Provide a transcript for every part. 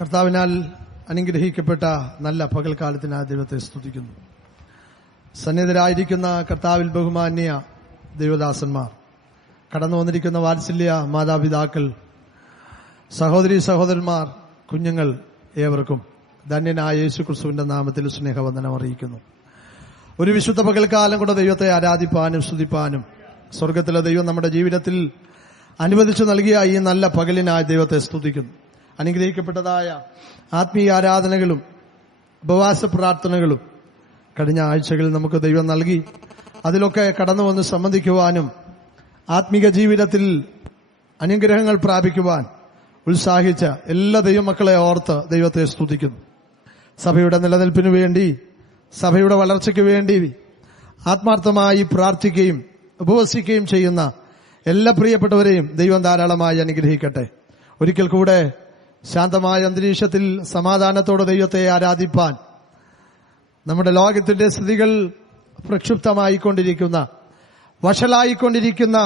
കർത്താവിനാൽ അനുഗ്രഹിക്കപ്പെട്ട നല്ല പകൽക്കാലത്തിനായി ദൈവത്തെ സ്തുതിക്കുന്നു. സന്നിധരായിരിക്കുന്ന കർത്താവിൽ ബഹുമാന്യ ദൈവദാസന്മാർ, കടന്നു വന്നിരിക്കുന്ന വാത്സല്യ മാതാപിതാക്കൾ, സഹോദരീ സഹോദരന്മാർ, കുഞ്ഞുങ്ങൾ ഏവർക്കും ധന്യനായ യേശുക്രിസ്തുവിന്റെ നാമത്തിൽ സ്നേഹവന്ദനം അറിയിക്കുന്നു. ഒരു വിശുദ്ധ പകൽക്കാലം കൂടെ ദൈവത്തെ ആരാധിപ്പാനും സ്തുതിപ്പാനും സ്വർഗത്തിലെ ദൈവം നമ്മുടെ ജീവിതത്തിൽ അനുവദിച്ചു നൽകിയ ഈ നല്ല പകലിനായി ദൈവത്തെ സ്തുതിക്കുന്നു. അനുഗ്രഹിക്കപ്പെട്ടതായ ആത്മീയ ആരാധനകളും ഉപവാസ പ്രാർത്ഥനകളും കഴിഞ്ഞ ആഴ്ചകളിൽ നമുക്ക് ദൈവം നൽകി. അതിലൊക്കെ കടന്നു വന്ന് സംബന്ധിക്കുവാനും ആത്മീക ജീവിതത്തിൽ അനുഗ്രഹങ്ങൾ പ്രാപിക്കുവാൻ ഉത്സാഹിച്ച എല്ലാ ദൈവമക്കളെ ഓർത്ത് ദൈവത്തെ സ്തുതിക്കുന്നു. സഭയുടെ നിലനിൽപ്പിനു വേണ്ടി, സഭയുടെ വളർച്ചയ്ക്ക് വേണ്ടി ആത്മാർത്ഥമായി പ്രാർത്ഥിക്കുകയും ഉപവസിക്കുകയും ചെയ്യുന്ന എല്ലാ പ്രിയപ്പെട്ടവരെയും ദൈവം ധാരാളമായി അനുഗ്രഹിക്കട്ടെ. ഒരിക്കൽ കൂടെ ശാന്തമായ അന്തരീക്ഷത്തിൽ സമാധാനത്തോടെ ദൈവത്തെ ആരാധിപ്പാൻ നമ്മുടെ ലോകത്തിന്റെ സ്ഥിതികൾ പ്രക്ഷുബ്ധമായിക്കൊണ്ടിരിക്കുന്ന, വഷളായിക്കൊണ്ടിരിക്കുന്ന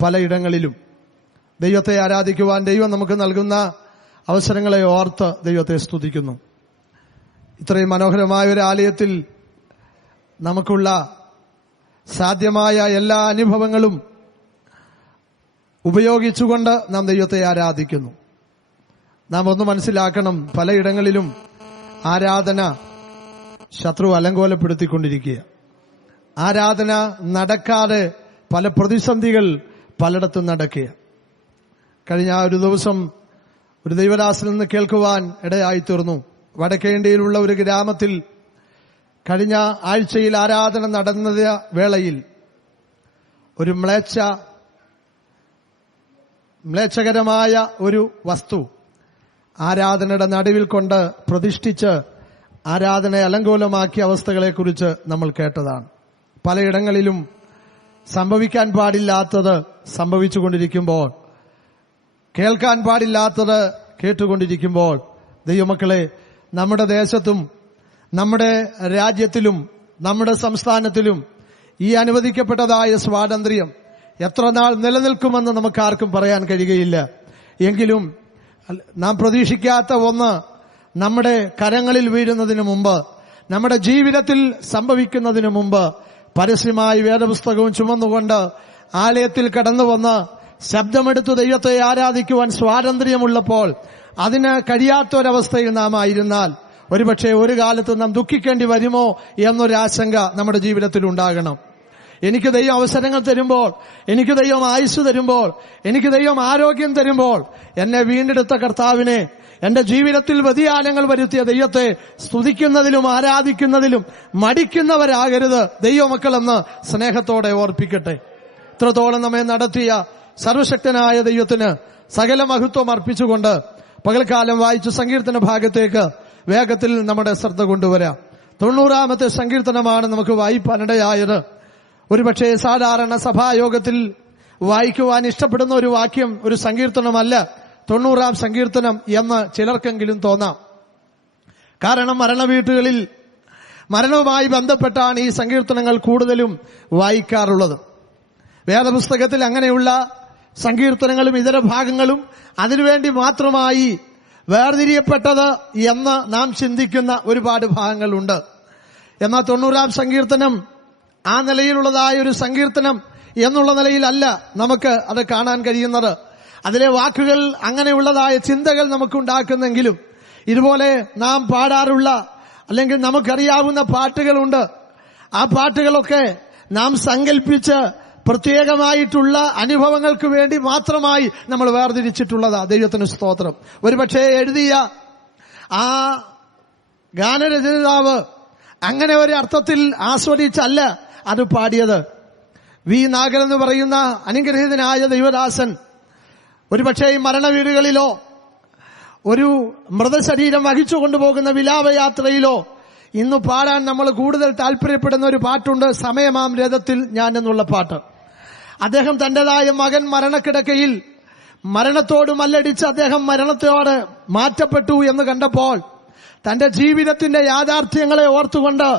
പലയിടങ്ങളിലും ദൈവത്തെ ആരാധിക്കുവാൻ ദൈവം നമുക്ക് നൽകുന്ന അവസരങ്ങളെ ഓർത്ത് ദൈവത്തെ സ്തുതിക്കുന്നു. ഇത്രയും മനോഹരമായ ഒരു ആലയത്തിൽ നമുക്കുള്ള സാധ്യമായ എല്ലാ അനുഭവങ്ങളും ഉപയോഗിച്ചുകൊണ്ട് നാം ദൈവത്തെ ആരാധിക്കുന്നു. നാം ഒന്ന് മനസ്സിലാക്കണം, പലയിടങ്ങളിലും ആരാധന ശത്രു അലങ്കോലപ്പെടുത്തിക്കൊണ്ടിരിക്കുക. ആരാധന നടക്കാതെ പല പ്രതിസന്ധികൾ പലയിടത്തും നടക്കുക. കഴിഞ്ഞ ഒരു ദിവസം ഒരു ദൈവദാസനിൽ നിന്ന് കേൾക്കുവാൻ ഇടയായിത്തീർന്നു. വടക്കേ ഇന്ത്യയിലുള്ള ഒരു ഗ്രാമത്തിൽ കഴിഞ്ഞ ആഴ്ചയിൽ ആരാധന നടന്ന വേളയിൽ ഒരു മ്ലേച്ഛകരമായ ഒരു വസ്തു ആരാധനയുടെ നടുവിൽ കൊണ്ട് പ്രതിഷ്ഠിച്ച് ആരാധനയെ അലങ്കോലമാക്കിയ അവസ്ഥകളെക്കുറിച്ച് നമ്മൾ കേട്ടതാണ്. പലയിടങ്ങളിലും സംഭവിക്കാൻ പാടില്ലാത്തത് സംഭവിച്ചുകൊണ്ടിരിക്കുമ്പോൾ, കേൾക്കാൻ പാടില്ലാത്തത് കേട്ടുകൊണ്ടിരിക്കുമ്പോൾ, ദൈവമക്കളെ, നമ്മുടെ ദേശത്തും നമ്മുടെ രാജ്യത്തിലും നമ്മുടെ സംസ്ഥാനത്തിലും ഈ അനുവദിക്കപ്പെട്ടതായ സ്വാതന്ത്ര്യം എത്ര നാൾ നിലനിൽക്കുമെന്ന് നമുക്കാർക്കും പറയാൻ കഴിയുകയില്ല. എങ്കിലും നാം പ്രതീക്ഷിക്കാത്ത ഒന്ന് നമ്മുടെ കരങ്ങളിൽ വീഴുന്നതിന് മുമ്പ്, നമ്മുടെ ജീവിതത്തിൽ സംഭവിക്കുന്നതിന് മുമ്പ് പരസ്യമായി വേദപുസ്തകവും ചുമന്നുകൊണ്ട് ആലയത്തിൽ കടന്നു വന്ന് ശബ്ദമെടുത്ത് ദൈവത്തെ ആരാധിക്കുവാൻ സ്വാതന്ത്ര്യമുള്ളപ്പോൾ അതിന് കഴിയാത്തൊരവസ്ഥയിൽ നാം ആയിരുന്നാൽ ഒരുപക്ഷെ ഒരു കാലത്ത് നാം ദുഃഖിക്കേണ്ടി വരുമോ എന്നൊരാശങ്ക നമ്മുടെ ജീവിതത്തിൽ ഉണ്ടാകണം. എനിക്ക് ദൈവം അവസരങ്ങൾ തരുമ്പോൾ, എനിക്ക് ദൈവം ആയുസ് തരുമ്പോൾ, എനിക്ക് ദൈവം ആരോഗ്യം തരുമ്പോൾ എന്നെ വീണ്ടെടുത്ത കർത്താവിനെ, എന്റെ ജീവിതത്തിൽ വ്യതിയാനങ്ങൾ വരുത്തിയ ദൈവത്തെ സ്തുതിക്കുന്നതിലും ആരാധിക്കുന്നതിലും മടിക്കുന്നവരാകരുത് ദൈവമക്കളെന്ന് സ്നേഹത്തോടെ ഓർപ്പിക്കട്ടെ. ഇത്രത്തോളം നമ്മെ നടത്തിയ സർവശക്തനായ ദൈവത്തിന് സകല മഹത്വം അർപ്പിച്ചുകൊണ്ട് പകൽക്കാലം വായിച്ച സങ്കീർത്തന ഭാഗത്തേക്ക് വേഗത്തിൽ നമ്മുടെ ശ്രദ്ധ കൊണ്ടുവരാം. 90-ാമത്തെ സങ്കീർത്തനമാണ് നമുക്ക് വായിപ്പാനിടയായത്. ഒരുപക്ഷെ സാധാരണ സഭായോഗത്തിൽ വായിക്കുവാൻ ഇഷ്ടപ്പെടുന്ന ഒരു വാക്യം, ഒരു സങ്കീർത്തനമല്ല 90-ാം സങ്കീർത്തനം എന്ന് ചിലർക്കെങ്കിലും തോന്നാം. കാരണം മരണവീട്ടുകളിൽ മരണവുമായി ബന്ധപ്പെട്ടാണ് ഈ സങ്കീർത്തനങ്ങൾ കൂടുതലും വായിക്കാറുള്ളത്. വേദപുസ്തകത്തിൽ അങ്ങനെയുള്ള സങ്കീർത്തനങ്ങളും ഇതര ഭാഗങ്ങളും അതിനുവേണ്ടി മാത്രമായി വേർതിരിയപ്പെട്ടത് എന്ന് നാം ചിന്തിക്കുന്ന ഒരുപാട് ഭാഗങ്ങളുണ്ട്. എന്നാൽ 90-ാം സങ്കീർത്തനം ആ നിലയിലുള്ളതായ ഒരു സങ്കീർത്തനം എന്നുള്ള നിലയിലല്ല നമുക്ക് അത് കാണാൻ കഴിയുന്നത്. അതിലെ വാക്കുകൾ അങ്ങനെയുള്ളതായ ചിന്തകൾ നമുക്കുണ്ടാക്കുന്നെങ്കിലും ഇതുപോലെ നാം പാടാറുള്ള അല്ലെങ്കിൽ നമുക്കറിയാവുന്ന പാട്ടുകളുണ്ട്. ആ പാട്ടുകളൊക്കെ നാം സങ്കല്പിച്ച് പ്രത്യേകമായിട്ടുള്ള അനുഭവങ്ങൾക്ക് വേണ്ടി മാത്രമായി നമ്മൾ വേർതിരിച്ചിട്ടുള്ളതാ. ദൈവത്തിന് സ്തോത്രം. ഒരുപക്ഷെ എഴുതിയ ആ ഗാനരചയിതാവ് അങ്ങനെ ഒരു അർത്ഥത്തിൽ ആസ്വദിച്ചല്ല അത് പാടിയത്. വി നാഗർ എന്ന് പറയുന്ന അനുഗ്രഹീതനായ ദൈവദാസൻ ഒരുപക്ഷെ മരണവീടുകളിലോ ഒരു മൃതശരീരം വഹിച്ചു കൊണ്ടുപോകുന്ന വിലാപയാത്രയിലോ ഇന്ന് പാടാൻ നമ്മൾ കൂടുതൽ താല്പര്യപ്പെടുന്ന ഒരു പാട്ടുണ്ട്, സമയമാം രഥത്തിൽ ഞാൻ എന്നുള്ള പാട്ട്. അദ്ദേഹം തന്റേതായ മകൻ മരണക്കിടക്കയിൽ മരണത്തോട് മല്ലടിച്ച് അദ്ദേഹം മരണത്തോട് മാറ്റപ്പെട്ടു എന്ന് കണ്ടപ്പോൾ തന്റെ ജീവിതത്തിന്റെ യാഥാർത്ഥ്യങ്ങളെ ഓർത്തുകൊണ്ട്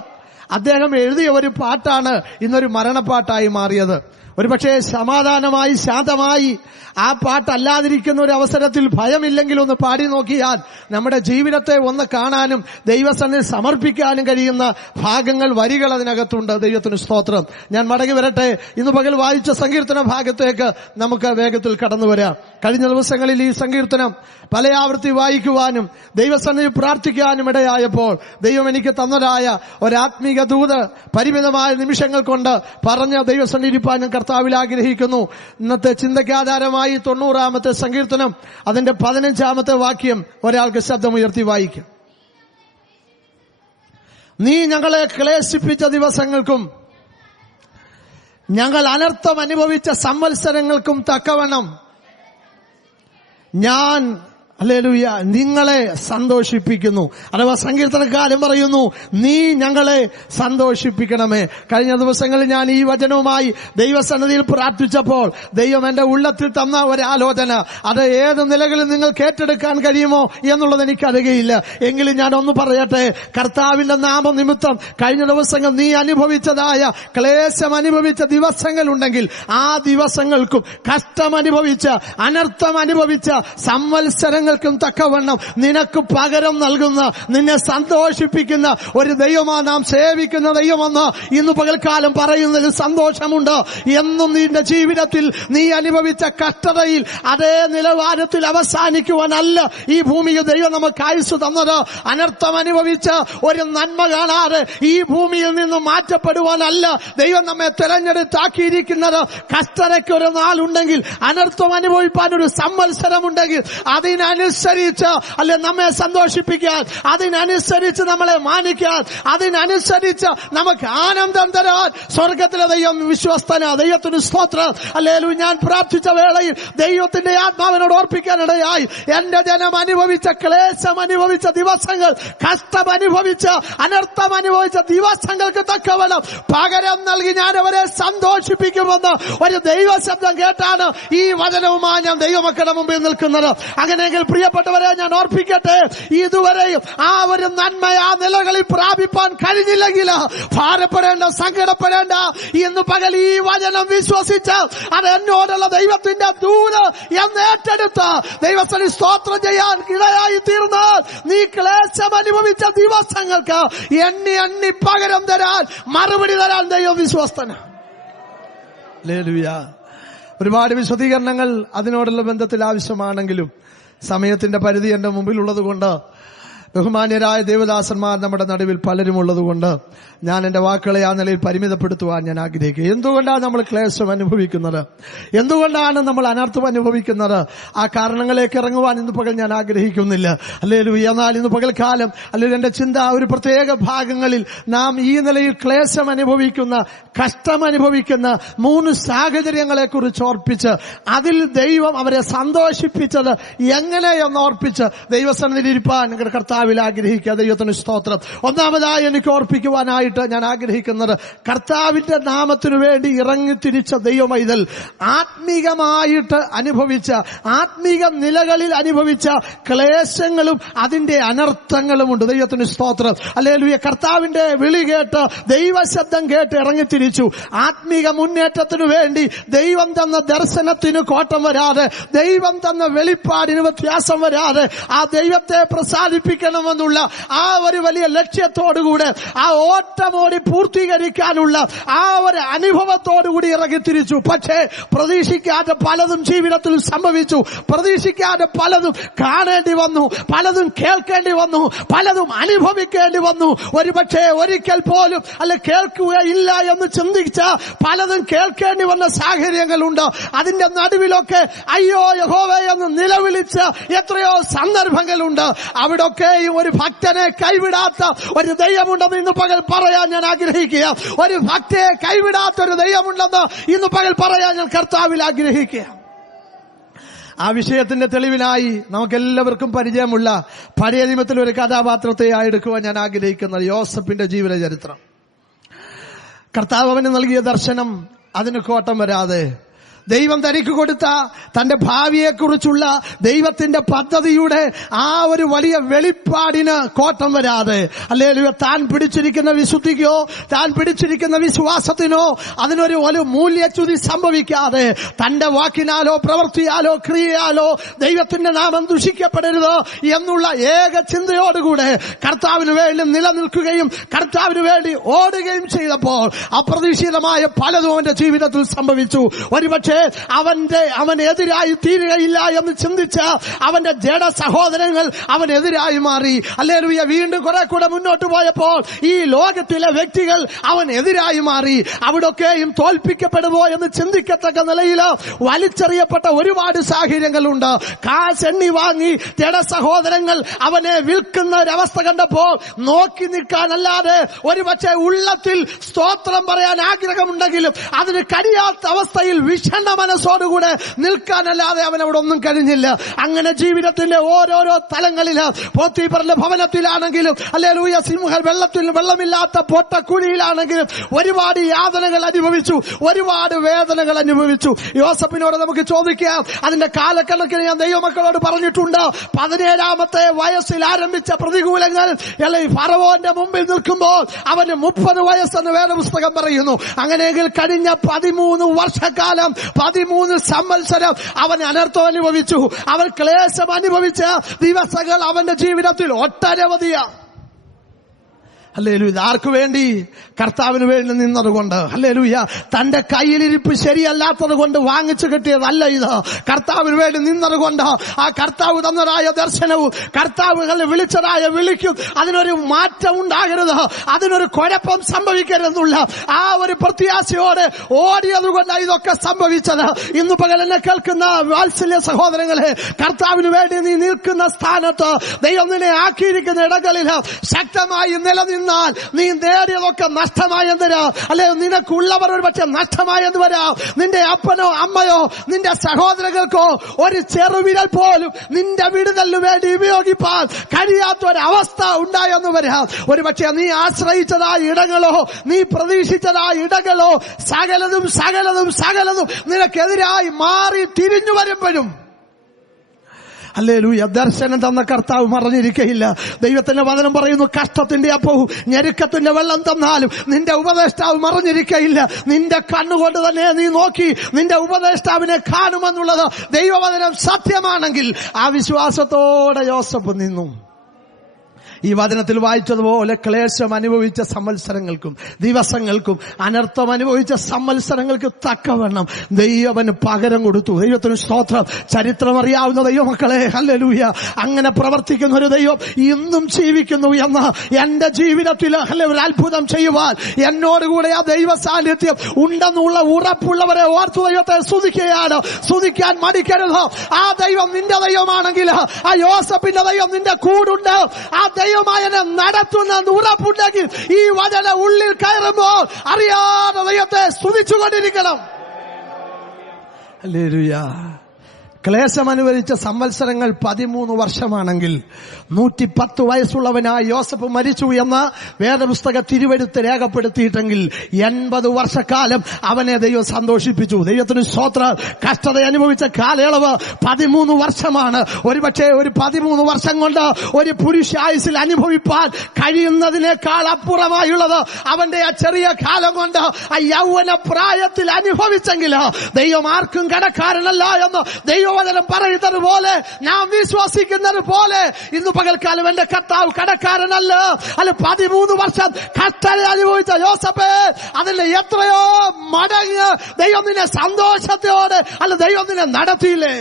അദ്ദേഹം എഴുതിയ ഒരു പാട്ടാണ് ഇന്നൊരു മരണപ്പാട്ടായി മാറിയത്. ഒരുപക്ഷെ സമാധാനമായി ശാന്തമായി ആ പാട്ടല്ലാതിരിക്കുന്ന ഒരു അവസരത്തിൽ ഭയമില്ലെങ്കിൽ ഒന്ന് പാടി നോക്കിയാൽ നമ്മുടെ ജീവിതത്തെ ഒന്ന് കാണാനും ദൈവസന്നിധിയിൽ സമർപ്പിക്കാനും കഴിയുന്ന ഭാഗങ്ങൾ, വരികൾ അതിനകത്തുണ്ട്. ദൈവത്തിന് സ്തോത്രം. ഞാൻ മടങ്ങി വരട്ടെ. ഇന്ന് പകൽ വായിച്ച സങ്കീർത്തന ഭാഗത്തേക്ക് നമുക്ക് വേഗത്തിൽ കടന്നു വരാം. കഴിഞ്ഞ ദിവസങ്ങളിൽ ഈ സങ്കീർത്തനം പല ആവർത്തി വായിക്കുവാനും ദൈവസന്നിധി പ്രാർത്ഥിക്കാനും ഇടയായപ്പോൾ ദൈവം എനിക്ക് തന്നതായ ഒരാത്മീക ദൂത് പരിമിതമായ നിമിഷങ്ങൾ കൊണ്ട് പറഞ്ഞ ദൈവസന്നിധി ഇരിപ്പാനും കർത്താവിൽ ആഗ്രഹിക്കുന്നു. ഇന്നത്തെ ചിന്തയ്ക്ക് ആധാരമായി 90-ാമത്തെ സങ്കീർത്തനം അതിന്റെ 15-ാമത്തെ വാക്യം ഒരാൾക്ക് ശബ്ദമുയർത്തി വായിക്കും. നീ ഞങ്ങളെ ക്ലേശിപ്പിച്ച ദിവസങ്ങൾക്കും ഞങ്ങൾ അനർത്ഥം അനുഭവിച്ച സംവത്സരങ്ങൾക്കും തക്കവണ്ണം ഞാൻ ഹല്ലേലൂയ നിങ്ങളെ സന്തോഷിപ്പിക്കുന്നു. അഥവാ സങ്കീർത്തനക്കാരൻ പറയുന്നു, നീ ഞങ്ങളെ സന്തോഷിപ്പിക്കണമേ. കഴിഞ്ഞ ദിവസങ്ങളിൽ ഞാൻ ഈ വചനവുമായി ദൈവസന്നിധിയിൽ പ്രാർത്ഥിച്ചപ്പോൾ ദൈവം എന്റെ ഉള്ളത്തിൽ തന്ന ഒരാലോചന, അത് ഏത് നിലകളിൽ നിങ്ങൾക്ക് ഏറ്റെടുക്കാൻ കഴിയുമോ എന്നുള്ളത് എനിക്കറിയില്ല. എങ്കിലും ഞാൻ ഒന്ന് പറയട്ടെ. കർത്താവിന്റെ നാമം നിമിത്തം കഴിഞ്ഞ ദിവസങ്ങൾ നീ അനുഭവിച്ചതായ ക്ലേശം അനുഭവിച്ച ദിവസങ്ങളുണ്ടെങ്കിൽ ആ ദിവസങ്ങൾക്കും കഷ്ടം അനുഭവിച്ച അനർത്ഥം അനുഭവിച്ച സംവത്സരങ്ങൾക്കും തക്കവണ്ണം നിനക്ക് പകരം നൽകുന്ന, നിന്നെ സന്തോഷിപ്പിക്കുന്ന ഒരു ദൈവമാ നാം സേവിക്കുന്ന ദൈവമെന്ന് ഇന്ന് പകൽക്കാലം പറയുന്നതിൽ സന്തോഷമുണ്ട്. എന്നും നിന്റെ ജീവിതത്തിൽ നീ അനുഭവിച്ച കഷ്ടതയിൽ അതേ നിലവാരത്തിൽ അവസാനിക്കുവാനല്ല ഈ ഭൂമിയിൽ ദൈവം നമുക്ക് ആയുസ് തന്നത്. അനർത്ഥം അനുഭവിച്ച് ഒരു നന്മ കാണാതെ ഈ ഭൂമിയിൽ നിന്ന് മാറ്റപ്പെടുവാനല്ല ദൈവം നമ്മെ തെരഞ്ഞെടുത്താക്കിയിരിക്കുന്നത്. കഷ്ടതയ്ക്ക് ഒരു നാളുണ്ടെങ്കിൽ, അനർത്ഥം അനുഭവിപ്പാൻ ഒരു സംവത്സരമുണ്ടെങ്കിൽ അതിനനുസരിച്ച് അല്ലെ നമ്മെ സന്തോഷിപ്പിക്കാൻ, അതിനനുസരിച്ച് നമ്മളെ മാനിക്കാൻ, അതിനനുസരിച്ച് നമുക്ക് ആനന്ദം തരാൻ സ്വർഗത്തിലെ ദൈവം വിശ്വസ്തന. ദൈവത്തിന് സ്തോത്രം. ഹല്ലേലൂയ. ഞാൻ പ്രാർത്ഥിച്ച വേളയിൽ ദൈവത്തിന്റെ ആത്മാവിനോട് ഓർപ്പിക്കാനിടയായി, എന്റെ ജനം അനുഭവിച്ച ക്ലേശം അനുഭവിച്ച ദിവസങ്ങൾ, കഷ്ടം അനുഭവിച്ച അനർത്ഥം അനുഭവിച്ച ദിവസങ്ങൾക്ക് തക്കവണ്ണം പകരം നൽകി ഞാൻ അവരെ സന്തോഷിപ്പിക്കുമെന്ന് ഒരു ദൈവശബ്ദം കേട്ടാണ് ഈ വചനവുമായി ഞാൻ ദൈവമക്കളുടെ മുമ്പിൽ നിൽക്കുന്നത്. അങ്ങനെയെങ്കിൽ പ്രിയപ്പെട്ടവരെ ഞാൻ ഓർപ്പിക്കട്ടെ, ഇതുവരെയും ആ ഒരു നന്മ ആ നിലകളിൽ പ്രാപിപ്പാൻ കഴിഞ്ഞില്ലെങ്കിൽ ഭാരപ്പെടേണ്ട, സങ്കടപ്പെടേണ്ട. ഇന്ന് പകൽ ഈ വചനം വിശ്വസിച്ച് അത് എന്നോടുള്ള ദൈവത്തിന്റെ ദൂത് എന്ന് ഏറ്റെടുത്ത് ദൈവത്തിന് സ്തോത്രം ചെയ്യാൻ ഇടയായി തീർന്നാൽ നീ ക്ലേശം അനുഭവിച്ച ദിവസങ്ങൾക്ക് എണ്ണി എണ്ണി പകരം തരാൻ, മറുപടി തരാൻ ദൈവം വിശ്വസ്തനാണ്. ഹല്ലേലൂയ. ഒരുപാട് വിശദീകരണങ്ങൾ അതിനോടുള്ള ബന്ധത്തിൽ ആവശ്യമാണെങ്കിലും സമയത്തിന്റെ പരിധി എന്റെ മുമ്പിലുള്ളത് കൊണ്ട്, ബഹുമാന്യരായ ദേവദാസന്മാർ നമ്മുടെ നടുവിൽ പലരും ഉള്ളതുകൊണ്ട് ഞാൻ എന്റെ വാക്കുകളെ ആ നിലയിൽ പരിമിതപ്പെടുത്തുവാൻ ഞാൻ ആഗ്രഹിക്കുക. എന്തുകൊണ്ടാണ് നമ്മൾ ക്ലേശം അനുഭവിക്കുന്നത്? എന്തുകൊണ്ടാണ് നമ്മൾ അനർത്ഥം അനുഭവിക്കുന്നത്? ആ കാരണങ്ങളിലേക്ക് ഇറങ്ങുവാൻ ഇന്ന് പകൽ ഞാൻ ആഗ്രഹിക്കുന്നില്ല. ഹല്ലേലൂയ. എന്നാൽ ഇന്ന് പകൽക്കാലം അല്ലെങ്കിൽ എന്റെ ചിന്ത ഒരു പ്രത്യേക ഭാഗങ്ങളിൽ നാം ഈ നിലയിൽ ക്ലേശം അനുഭവിക്കുന്ന, കഷ്ടം അനുഭവിക്കുന്ന 3 സാഹചര്യങ്ങളെ കുറിച്ച് ഓർപ്പിച്ച് അതിൽ ദൈവം അവരെ സന്തോഷിപ്പിച്ചത് എങ്ങനെയെന്ന് ഓർപ്പിച്ച് ദൈവസന്നിധിയിൽ ഇരിപ്പാൻ നിങ്ങളുടെ കർത്താവിൽ ആഗ്രഹിക്കുക. ദൈവത്തിന് സ്തോത്രം. ഒന്നാമതായി എനിക്ക് ഓർപ്പിക്കുവാനായിട്ട് ഞാൻ ആഗ്രഹിക്കുന്നത്, കർത്താവിന്റെ നാമത്തിനു വേണ്ടി ഇറങ്ങിത്തിരിച്ച ദൈവമൈതൽ ആത്മീകമായിട്ട് അനുഭവിച്ച, ആത്മീക നിലകളിൽ അനുഭവിച്ച ക്ലേശങ്ങളും അതിന്റെ അനർത്ഥങ്ങളുമുണ്ട്. ദൈവത്തിന് സ്തോത്രം. ഹല്ലേലൂയ. കർത്താവിന്റെ വിളി കേട്ട്, ദൈവശബ്ദം കേട്ട് ഇറങ്ങിത്തിരിച്ചു. ആത്മീക മുന്നേറ്റത്തിനു വേണ്ടി ദൈവം തന്ന ദർശനത്തിന് കോട്ടം വരാതെ, ദൈവം തന്ന വെളിപ്പാടിന് വ്യത്യാസം വരാതെ ആ ദൈവത്തെ പ്രസാദിപ്പിക്കണമെന്നുള്ള ആ ഒരു വലിയ ലക്ഷ്യത്തോടുകൂടെ ആ ഓട്ടമോടി പൂർത്തീകരിക്കാനുള്ള ആ ഒരു അനുഭവത്തോടുകൂടി ഇറങ്ങിത്തിരിച്ചു. പക്ഷേ പ്രതീക്ഷിക്കാതെ പലതും ജീവിതത്തിൽ സംഭവിച്ചു. പ്രതീക്ഷിക്കാതെ പലതും കാണേണ്ടി വന്നു, പലതും കേൾക്കേണ്ടി വന്നു, പലതും അനുഭവിക്കേണ്ടി വന്നു. ഒരുപക്ഷെ ഒരിക്കൽ പോലും കേൾക്കുകയില്ല എന്ന് ചിന്തിച്ച പലതും കേൾക്കേണ്ടി വന്ന സാഹചര്യങ്ങളുണ്ട്. അതിന്റെ നടുവിലൊക്കെ അയ്യോ യഹോവേ എന്ന് നിലവിളിച്ച എത്രയോ സന്ദർഭങ്ങളുണ്ട്. അവിടൊക്കെയും ഒരു ഭക്തനെ കൈവിടാത്ത ഒരു ദൈവമുണ്ടെന്ന് ഇന്ന് പകൽ പറയാൻ ഞാൻ ആഗ്രഹിക്കുക. ഒരു ഭക്തയെ കൈവിടാത്ത ഒരു ദൈവമുണ്ടെന്ന് ഇന്ന് പകൽ പറയാൻ ഞാൻ കർത്താവിൽ ആഗ്രഹിക്കുക. ആ വിഷയത്തിന്റെ തെളിവിനായി നമുക്കെല്ലാവർക്കും പരിചയമുള്ള പഴയ നിയമത്തിൽ ഒരു കഥാപാത്രത്തെ എടുക്കുവാൻ ഞാൻ ആഗ്രഹിക്കുന്നത് യോസഫിന്റെ ജീവിത ചരിത്രം. കർത്താവ് അവന് നൽകിയ ദർശനം അതിന് കോട്ടം വരാതെ ദൈവം തനിക്ക് കൊടുത്ത തന്റെ ഭാവിയെക്കുറിച്ചുള്ള ദൈവത്തിന്റെ പദ്ധതിയുടെ ആ ഒരു വലിയ വെളിപ്പാടിന് കോട്ടം വരാതെ, ഹല്ലേലൂയ, താൻ പിടിച്ചിരിക്കുന്ന വിശുദ്ധിക്കോ താൻ പിടിച്ചിരിക്കുന്ന വിശ്വാസത്തിനോ അതിനൊരു മൂല്യച്യുതി സംഭവിക്കാതെ, തന്റെ വാക്കിനാലോ പ്രവൃത്തിയാലോ ക്രിയയാലോ ദൈവത്തിന്റെ നാമം ദുഷിക്കപ്പെടരുത് എന്നുള്ള ഏക ചിന്തയോടുകൂടെ കർത്താവിന് വേണ്ടി നിലനിൽക്കുകയും കർത്താവിന് വേണ്ടി ഓടുകയും ചെയ്തപ്പോൾ അപ്രതീക്ഷിതമായ പലതും അവന്റെ ജീവിതത്തിൽ സംഭവിച്ചു. ഒരുപക്ഷെ അവനെതിരായി തീരുകയില്ല എന്ന് ചിന്തിച്ച അവന്റെ ജഡ സഹോദരങ്ങൾ അവനെതിരായി മാറി. ഹല്ലേലൂയ. വീണ്ടും കുറെ കൂടെ മുന്നോട്ട് പോയപ്പോൾ ഈ ലോകത്തിലെ വ്യക്തികൾ അവനെതിരായി മാറി. അവിടൊക്കെയും തോൽപ്പിക്കപ്പെടുമോ എന്ന് ചിന്തിക്കത്തക്ക നിലയിൽ വലിച്ചെറിയപ്പെട്ട ഒരുപാട് സാഹചര്യങ്ങളുണ്ട്. കാശ് എണ്ണി വാങ്ങി ജഡ സഹോദരങ്ങൾ അവനെ വിൽക്കുന്ന ഒരവസ്ഥ കണ്ടപ്പോൾ നോക്കി നിൽക്കാനല്ലാതെ, ഒരുപക്ഷെ ഉള്ളത്തിൽ സ്തോത്രം പറയാൻ ആഗ്രഹമുണ്ടെങ്കിലും അതിന് കഴിയാത്ത അവസ്ഥയിൽ വിഷണ്ണ മനസ്സോടുകൂടെ നിൽക്കാനല്ലാതെ അവനവിടെ ഒന്നും കഴിഞ്ഞില്ല. അങ്ങനെ ജീവിതത്തിന്റെ ഓരോരോ തലങ്ങളിൽ, പോത്തീഫറിന്റെ ഭവനത്തിലാണെങ്കിലും, ഹല്ലേലൂയ, വെള്ളമില്ലാത്ത പൊട്ടക്കുഴിയിലാണെങ്കിലും ഒരുപാട് യാതനകൾ അനുഭവിച്ചു, ഒരുപാട് വേദനകൾ അനുഭവിച്ചു. യോസഫിനോട് നമുക്ക് ചോദിക്കാം. അതിന്റെ കാലക്കണക്കിന് ഞാൻ ദൈവമക്കളോട് പറഞ്ഞിട്ടുണ്ട്. 17-ാമത്തെ വയസ്സിൽ ആരംഭിച്ച പ്രതികൂലങ്ങൾ ഫറവോന്റെ മുമ്പിൽ നിൽക്കുമ്പോൾ അവന് 30 വയസ്സെന്ന് വേദപുസ്തകം പറയുന്നു. അങ്ങനെയെങ്കിൽ കഴിഞ്ഞ 13 വർഷക്കാലം 13 സംവത്സരം അവൻ അനർത്ഥം അനുഭവിച്ചു. അവൻ ക്ലേശം അനുഭവിച്ച ദിവസങ്ങൾ അവന്റെ ജീവിതത്തിൽ ഒട്ടനവധിയാണ്. ഹല്ലേലൂയ. ആർക്കു വേണ്ടി? കർത്താവിന് വേണ്ടി നിന്നതുകൊണ്ട്. ഹല്ലേലൂയ. തന്റെ കയ്യിലിരിപ്പ് ശരിയല്ലാത്തത് കൊണ്ട് വാങ്ങിച്ചു കിട്ടിയതല്ല ഇത്. കർത്താവിന് വേണ്ടി നിന്നതുകൊണ്ട് ആ കർത്താവ് തന്നതായ ദർശനവും കർത്താവ് വിളിച്ചതായ വിളിക്കും അതിനൊരു മാറ്റം ഉണ്ടാകരുത്, അതിനൊരു കുഴപ്പം സംഭവിക്കരുതെന്നുള്ള ആ ഒരു പ്രത്യാശയോടെ ഓടിയതുകൊണ്ട് ഇതൊക്കെ സംഭവിച്ചത്. ഇന്ന് പകൽ എന്നെ കേൾക്കുന്ന വാത്സല്യ സഹോദരങ്ങളെ, കർത്താവിന് വേണ്ടി നീ നിൽക്കുന്ന സ്ഥാനത്ത്, ദൈവം നിന്നെ ആക്കിയിരിക്കുന്ന ഇടങ്ങളിൽ ശക്തമായി നിലനിന്ന് നീ നേടിയതൊക്കെ നഷ്ടമായെന്ന് അല്ലെ, നിനക്കുള്ളവർ ഒരു പക്ഷെ നഷ്ടമായെന്ന് വരാം. നിന്റെ അപ്പനോ അമ്മയോ നിന്റെ സഹോദരങ്ങൾക്കോ ഒരു ചെറുവിരൽ പോലും നിന്റെ വിടുതലിന് വേണ്ടി ഉപയോഗിപ്പാൻ കഴിയാത്ത ഒരവസ്ഥ ഉണ്ടായെന്ന് വരാം. ഒരു പക്ഷെ നീ ആശ്രയിച്ചതായ ഇടങ്ങളോ നീ പ്രതീക്ഷിച്ചതായ ഇടങ്ങളോ സകലതും സകലതും സകലതും നിനക്കെതിരായി മാറി തിരിഞ്ഞു വരുമ്പോഴും, ഹല്ലേലൂയ, ദർശനം തന്ന കർത്താവ് മറഞ്ഞിരിക്കയില്ല. ദൈവത്തിന്റെ വചനം പറയുന്നു, കഷ്ടത്തിന്റെ അപ്പവും ഞെരുക്കത്തിന്റെ വെള്ളം തന്നാലും നിന്റെ ഉപദേഷ്ടാവ് മറഞ്ഞിരിക്കയില്ല. നിന്റെ കണ്ണുകൊണ്ട് തന്നെ നീ നോക്കി നിന്റെ ഉപദേഷ്ടാവിനെ കാണുമെന്നുള്ളത് ദൈവവചനം സത്യമാണെങ്കിൽ ആ വിശ്വാസത്തോടെ യോസഫ് നിന്നു. ഈ വചനത്തിൽ വായിച്ചതുപോലെ ക്ലേശം അനുഭവിച്ച സംവത്സരങ്ങൾക്കും ദിവസങ്ങൾക്കും അനർത്ഥം അനുഭവിച്ച സംവത്സരങ്ങൾക്ക് തക്കവണ്ണം ദൈവന് പകരം കൊടുത്തു. ദൈവത്തിന് സ്തോത്രം. ചരിത്രം അറിയാവുന്ന ദൈവമക്കളെ, ഹല്ലേലൂയ, അങ്ങനെ പ്രവർത്തിക്കുന്ന ഒരു ദൈവം ഇന്നും ജീവിക്കുന്നു എന്ന് എന്റെ ജീവിതത്തിൽ ഒരു അത്ഭുതം ചെയ്യുവാൻ എന്നോടുകൂടെ ആ ദൈവ സാന്നിധ്യം ഉണ്ടെന്നുള്ള ഉറപ്പുള്ളവരെ ഓർത്തു ദൈവത്തെ സ്തുതിക്കുകയാണ്. സ്തുതിക്കാൻ മടിക്കരുത്. ആ ദൈവം നിന്റെ ദൈവമാണെങ്കിൽ, ആ യോസഫിന്റെ ദൈവം നിന്റെ കൂടുണ്ട്. ആ ദൈവമായനെ നടത്തുന്ന ഉറപ്പുണ്ടെങ്കിൽ ഈ വചന ഉള്ളിൽ കയറുമ്പോൾ അറിയാതെ ദൈവത്തെ സ്തുതിച്ചുകൊണ്ടിരിക്കണം. ഹല്ലേലൂയ. ക്ലേശം അനുവദിച്ച സംവത്സരങ്ങൾ 13 വർഷമാണെങ്കിൽ 110 വയസ്സുള്ളവനായ യോസഫ് മരിച്ചു എന്ന വേദപുസ്തക തിരുവെഴുത്ത് രേഖപ്പെടുത്തിയിട്ടെങ്കിൽ 80 വർഷക്കാലം അവനെ ദൈവം സന്തോഷിപ്പിച്ചു. ദൈവത്തിന് സ്തോത്രം. കഷ്ടത അനുഭവിച്ച കാലയളവ് 13 വർഷമാണ്. ഒരുപക്ഷെ ഒരു 13 വർഷം കൊണ്ട് ഒരു പുരുഷായുസിൽ അനുഭവിപ്പാൻ കഴിയുന്നതിനേക്കാൾ അപ്പുറമായുള്ളത് അവന്റെ ആ ചെറിയ കാലം കൊണ്ട് ആ യൗവന പ്രായത്തിൽ അനുഭവിച്ചെങ്കിൽ ദൈവം ആർക്കും കടക്കാരനല്ല എന്ന് ദൈവവചനം പറയുന്നത് പോലെ, നാം വിശ്വസിക്കുന്നത് പോലെ ഇന്ന് പകൽക്കാലം എന്റെ കർത്താവ് കടക്കാരനല്ല. അല്ല, 13 വർഷം കഷ്ടത അനുഭവിച്ച യോസഫേ, അതിന്റെ എത്രയോ മടങ്ങ് ദൈവം നിന്നെ സന്തോഷത്തോടെ അല്ല ദൈവം നിന്നെ നടത്തിയില്ലേ?